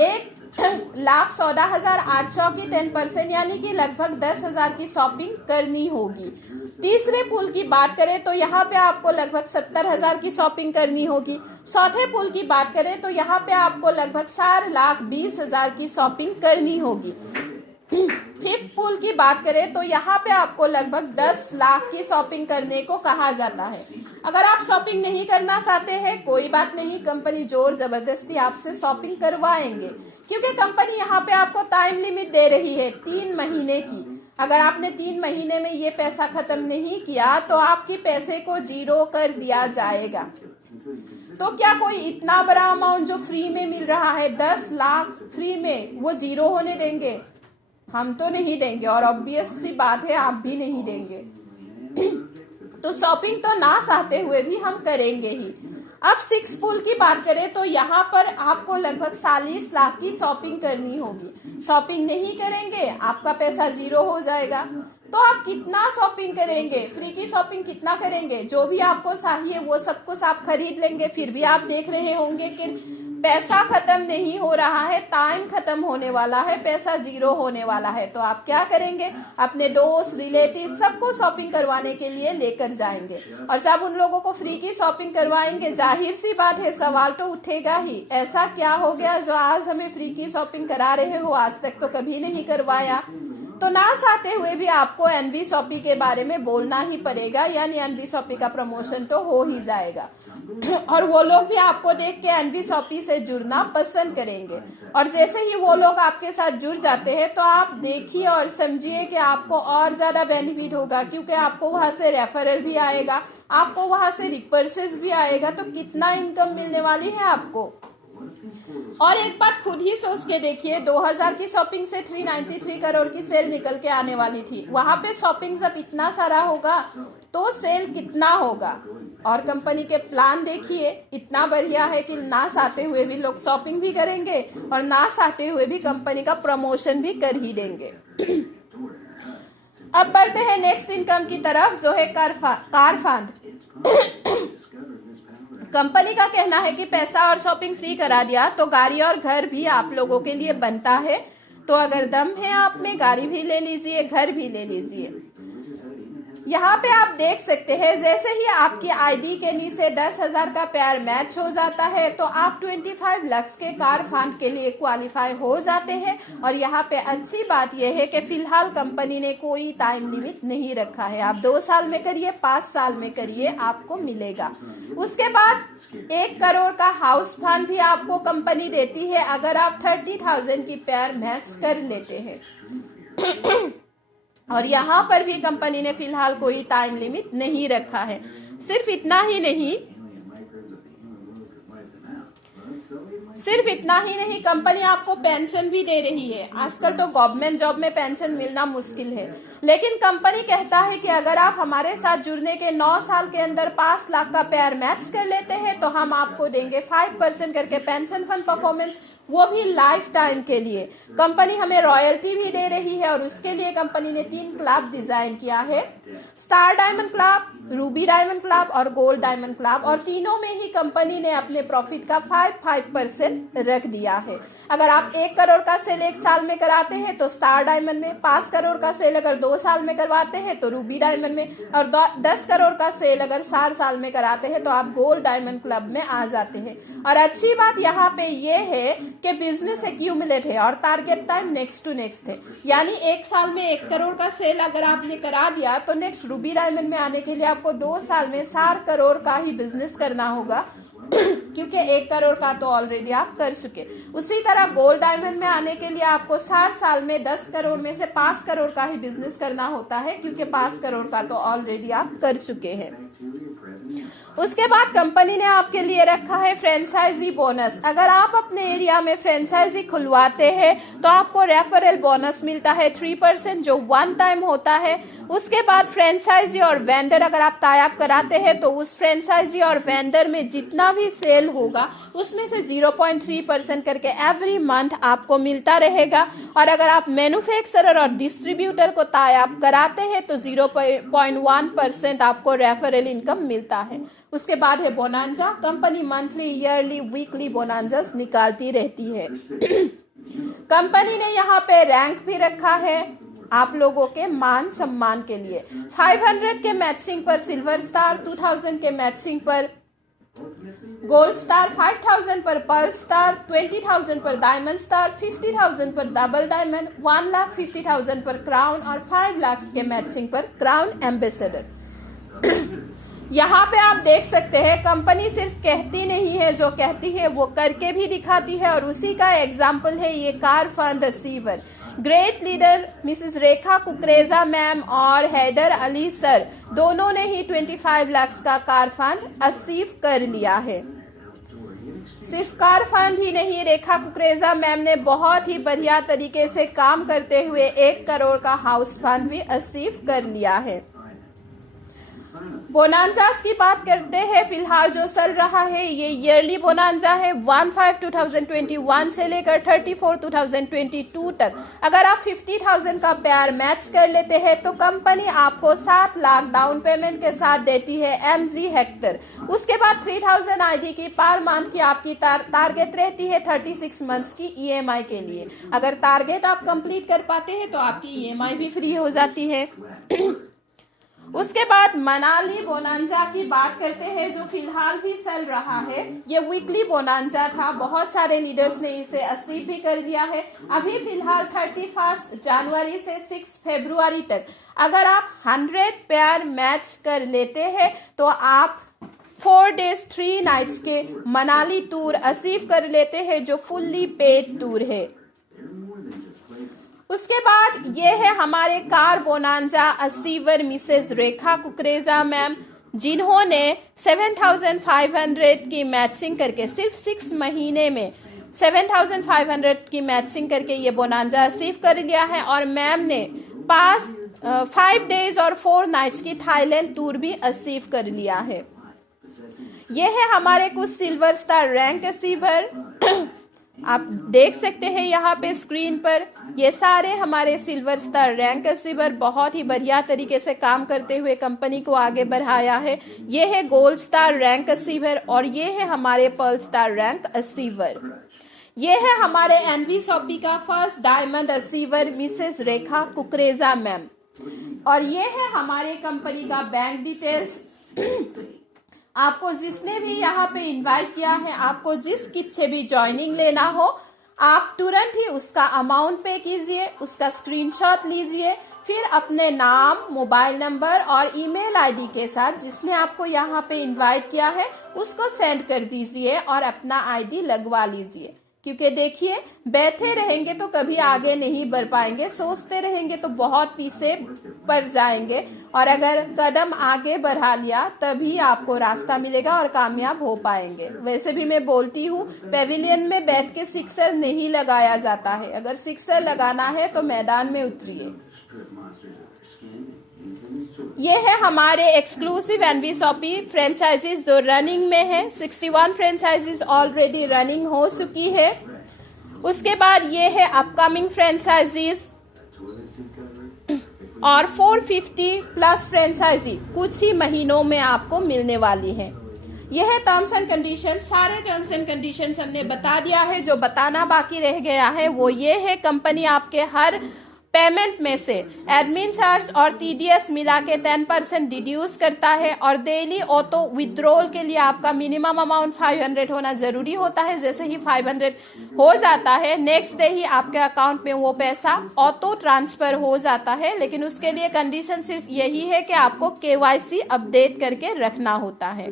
1,14,800 की 10% यानी कि लगभग 10,000 की शॉपिंग करनी होगी। तीसरे पूल की बात करें तो यहाँ पे आपको लगभग 70,000 की शॉपिंग करनी होगी। चौथे पूल की बात करें तो यहाँ पे आपको लगभग 4,20,000 की शॉपिंग करनी होगी। फिफ्थ पूल की बात करें तो यहाँ पे आपको लगभग 10 लाख की शॉपिंग करने को कहा जाता है। अगर आप शॉपिंग नहीं करना चाहते हैं कोई बात नहीं, कंपनी जोर जबरदस्ती आपसे शॉपिंग करवाएंगे, क्योंकि कंपनी यहाँ पे आपको टाइम लिमिट दे रही है 3 महीने की। अगर आपने 3 महीने में ये पैसा खत्म नहीं किया तो आपके पैसे को जीरो कर दिया जाएगा। तो क्या कोई इतना बड़ा अमाउंट जो फ्री में मिल रहा है 10 लाख फ्री में, वो जीरो होने देंगे? हम तो नहीं देंगे और ऑब्वियस सी बात है आप भी नहीं देंगे। तो शॉपिंग तो ना चाहते हुए भी हम करेंगे ही। अब 6 पूल की बात करें तो यहाँ पर आपको लगभग 40 लाख की शॉपिंग करनी होगी। शॉपिंग नहीं करेंगे आपका पैसा जीरो हो जाएगा। तो आप कितना शॉपिंग करेंगे? फ्री की शॉपिंग कितना करेंगे? जो भी आपको चाहिए वो सब कुछ आप खरीद लेंगे, फिर भी आप देख रहे होंगे कि पैसा खत्म नहीं हो रहा है, टाइम खत्म होने वाला है, पैसा जीरो होने वाला है। तो आप क्या करेंगे? अपने दोस्त रिलेटिव सबको शॉपिंग करवाने के लिए लेकर जाएंगे और जब उन लोगों को फ्री की शॉपिंग करवाएंगे, जाहिर सी बात है सवाल तो उठेगा ही, ऐसा क्या हो गया जो आज हमें फ्री की शॉपिंग करा रहे हो, आज तक तो कभी नहीं करवाया। तो ना चाहते हुए भी आपको एनवी शॉपी के बारे में बोलना ही पड़ेगा, यानी एनवी शॉपी का प्रमोशन तो हो ही जाएगा और वो लोग भी आपको देख के एनवी शॉपी से जुड़ना पसंद करेंगे। और जैसे ही वो लोग आपके साथ जुड़ जाते हैं तो आप देखिए और समझिए कि आपको और ज्यादा बेनिफिट होगा, क्योंकि आपको वहां से रेफरल भी आएगा, आपको वहां से रिपर्सेस भी आएगा। तो कितना इनकम मिलने वाली है आपको। और एक बात खुद ही सोच के देखिए, 2000 की शॉपिंग से 393 करोड़ की सेल निकल के आने वाली थी। वहां पे शॉपिंग जब इतना सारा होगा तो सेल कितना होगा। और कंपनी के प्लान देखिए, इतना बढ़िया है कि ना चाहते हुए भी लोग शॉपिंग भी करेंगे और ना चाहते हुए भी कंपनी का प्रमोशन भी कर ही देंगे। अब बढ़ते हैं नेक्स्ट इनकम की तरफ, जो है कार फंड। कंपनी का कहना है कि पैसा और शॉपिंग फ्री करा दिया तो गाड़ी और घर भी आप लोगों के लिए बनता है। तो अगर दम है आप में, गाड़ी भी ले लीजिए, घर भी ले लीजिए। यहाँ पे आप देख सकते हैं, जैसे ही आपकी आईडी के नीचे 10,000 का पेयर मैच हो जाता है तो आप 25 लाख के कार फंड के लिए क्वालिफाई हो जाते हैं। और यहाँ पे अच्छी बात यह है कि फिलहाल कंपनी ने कोई टाइम लिमिट नहीं रखा है। आप 2 साल में करिए, 5 साल में करिए, आपको मिलेगा। उसके बाद 1 करोड़ का हाउस फंड भी आपको कंपनी देती है अगर आप 30,000 की पेयर मैच कर लेते हैं। और यहाँ पर भी कंपनी ने फिलहाल कोई टाइम लिमिट नहीं रखा है। सिर्फ इतना ही नहीं, सिर्फ इतना ही नहीं, कंपनी आपको पेंशन भी दे रही है। आजकल तो गवर्नमेंट जॉब में पेंशन मिलना मुश्किल है, लेकिन कंपनी कहता है कि अगर आप हमारे साथ जुड़ने के 9 साल के अंदर 5 लाख का पेयर मैच कर लेते हैं तो हम आपको देंगे 5% करके पेंशन फंड परफॉर्मेंस, वो भी लाइफ टाइम के लिए। कंपनी हमें रॉयल्टी भी दे रही है और उसके लिए कंपनी ने 3 क्लब डिजाइन किया है, star diamond club, Ruby diamond club और गोल्ड डायमंड क्लब, और तीनों में ही कंपनी ने अपने प्रॉफिट का 5% रख दिया है। अगर आप 1 करोड़ का सेल 1 साल में कराते हैं तो स्टार डायमंड में, 5 करोड़ का सेल अगर 2 साल में करवाते हैं तो रूबी डायमंड में, और 10 करोड़ का सेल अगर 4 साल में कराते हैं तो आप गोल्ड डायमंड क्लब में आ जाते हैं। और अच्छी बात यहाँ पे ये है कि बिजनेस एक्यूमुलेट है और target time next to next है, यानी 1 साल में 1 करोड़ का सेल अगर आपने करा दिया तो नेक्स्ट रूबी डायमंड में आने के लिए आपको 2 साल में 4 करोड़ का ही बिजनेस करना होगा क्योंकि 1 करोड़ का तो ऑलरेडी आप कर चुके। उसी तरह गोल्ड डायमंड में आने के लिए आपको 4 साल में 10 करोड़ में से 5 करोड़ का ही बिजनेस करना होता है, क्योंकि 5 करोड़ का तो ऑलरेडी आप कर चुके हैं। उसके बाद कंपनी ने आपके लिए रखा है फ्रेंचाइजी बोनस। अगर आप अपने एरिया में फ्रेंचाइजी खुलवाते हैं तो आपको रेफरल बोनस मिलता है 3%, जो 1 टाइम होता है। उसके बाद फ्रेंचाइजी और वेंडर अगर आप टाई अप कराते हैं तो उस फ्रेंचाइजी और वेंडर में जितना भी सेल होगा उसमें से 0.3% करके एवरी मंथ आपको मिलता रहेगा। और अगर आप मैन्युफैक्चरर और डिस्ट्रीब्यूटर को टाई अप कराते हैं तो 0.1% आपको रेफरल इनकम मिलता है। उसके बाद है bonanza. Company monthly, yearly, weekly bonanzas निकालती रहती है। कंपनी ने यहाँ पे रैंक भी रखा है आप लोगों के मान सम्मान के लिए। 500 के मैचिंग पर सिल्वर स्टार, 2000 के मैचिंग पर गोल्ड स्टार, 5000 पर पर्ल स्टार, 20,000 पर डायमंड स्टार, 50,000 पर डबल डायमंड, 1,50,000 पर क्राउन और 5 लाख के मैचिंग पर क्राउन एम्बेसडर। यहाँ पे आप देख सकते हैं कंपनी सिर्फ कहती नहीं है, जो कहती है वो करके भी दिखाती है, और उसी का एग्जाम्पल है ये car fund receiver. Great leader Mrs Rekha Kukreja ma'am और हैदर अली सर दोनों ने ही 25 लाख का कार फंड अचीव कर लिया है। सिर्फ कार फंड ही नहीं, रेखा कुकरेजा मैम ने बहुत ही बढ़िया तरीके से काम करते हुए 1 करोड़ का हाउस फंड भी अचीव कर लिया है। बोनांजास की बात करते हैं। फिलहाल जो चल रहा है ये ईयरली बोनांजा है 15/2021 से लेकर 34/2022 तक। अगर आप 50,000 का पेयर मैच कर लेते हैं तो कंपनी आपको 7 लाख डाउन पेमेंट के साथ देती है MG हेक्टर। उसके बाद 3000 ID की पर मंथ की आपकी टारगेट रहती है 36 मंथ्स की EMI के लिए। अगर टारगेट आप कंप्लीट कर पाते हैं तो आपकी EMI भी फ्री हो जाती है। उसके बाद मनाली बोनांजा की बात करते हैं जो फिलहाल भी चल रहा है। ये वीकली बोनांजा था, बहुत सारे लीडर्स ने इसे अचीव भी कर लिया है। अभी फिलहाल 31 जनवरी से 6 फरवरी तक अगर आप 100 पेयर मैच कर लेते हैं तो आप 4 डेज 3 नाइट्स के मनाली टूर अचीव कर लेते हैं, जो फुल्ली पेड टूर है। उसके बाद ये है हमारे car bonanza achiever Mrs Rekha Kukreja ma'am, जिन्होंने 7,500 की मैचिंग करके सिर्फ 6 महीने में 7,500 की मैचिंग करके ये बोनांजा अचीव कर लिया है। और मैम ने 5 डेज और 4 नाइट्स की थाईलैंड टूर भी अचीव कर लिया है। ये है हमारे कुछ सिल्वर स्टार रैंक अचीवर, आप देख सकते हैं यहाँ पे स्क्रीन पर। ये सारे हमारे सिल्वर स्टार रैंक अचीवर बहुत ही बढ़िया तरीके से काम करते हुए कंपनी को आगे बढ़ाया है। ये है गोल्ड स्टार रैंक अचीवर और ये है हमारे पर्ल स्टार रैंक अचीवर। ये है हमारे एनवी शॉपी का first diamond achiever Mrs Rekha Kukreja ma'am. और ये है हमारे कंपनी का बैंक डिटेल्स। आपको जिसने भी यहाँ पे इनवाइट किया है, आपको जिस किट से भी ज्वाइनिंग लेना हो, आप तुरंत ही उसका अमाउंट पे कीजिए, उसका स्क्रीनशॉट लीजिए, फिर अपने नाम, मोबाइल नंबर और ईमेल आईडी के साथ जिसने आपको यहाँ पे इनवाइट किया है उसको सेंड कर दीजिए और अपना आईडी लगवा लीजिए। क्योंकि देखिए, बैठे रहेंगे तो कभी आगे नहीं बढ़ पाएंगे, सोचते रहेंगे तो बहुत पीछे पड़ जाएंगे, और अगर कदम आगे बढ़ा लिया तभी आपको रास्ता मिलेगा और कामयाब हो पाएंगे। वैसे भी मैं बोलती हूँ, पेविलियन में बैठ के सिक्सर नहीं लगाया जाता है, अगर सिक्सर लगाना है तो मैदान में उतरिए। ये है हमारे एक्सक्लूसिव एनवी शॉपी फ्रेंचाइजीज जो रनिंग में है। 61 फ्रेंचाइजीज ऑलरेडी रनिंग हो चुकी है। उसके बाद ये है अपकमिंग फ्रेंचाइजीज और 450 प्लस फ्रेंचाइजी कुछ ही महीनों में आपको मिलने वाली है। यह है टर्म्स एंड कंडीशन। सारे टर्म्स एंड कंडीशंस हमने बता दिया है। जो बताना बाकी रह गया है वो ये है, कंपनी आपके हर पेमेंट में से एडमिन चार्ज और टीडीएस मिला के 10% डिड्यूस करता है, और डेली ऑटो विड्रॉल के लिए आपका मिनिमम अमाउंट 500 होना जरूरी होता है। जैसे ही 500 हो जाता है, नेक्स्ट डे ही आपके अकाउंट में वो पैसा ऑटो ट्रांसफर हो जाता है। लेकिन उसके लिए कंडीशन सिर्फ यही है कि आपको केवाईसी अपडेट करके रखना होता है।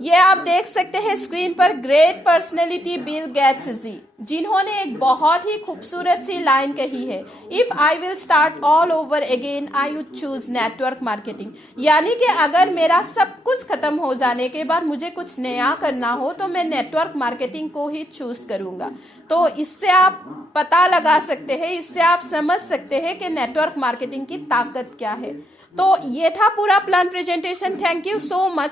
ये आप देख सकते हैं स्क्रीन पर, ग्रेट पर्सनैलिटी बिल गेट्स जी, जिन्होंने एक बहुत ही खूबसूरत सी लाइन कही है, if I will start all over again I would choose network marketing. यानी कि अगर मेरा सब कुछ खत्म हो जाने के बाद मुझे कुछ नया करना हो तो मैं नेटवर्क मार्केटिंग को ही चूज करूंगा। तो इससे आप पता लगा सकते हैं, इससे आप समझ सकते हैं कि नेटवर्क मार्केटिंग की ताकत क्या है। तो ये था पूरा plan presentation. Thank you so much.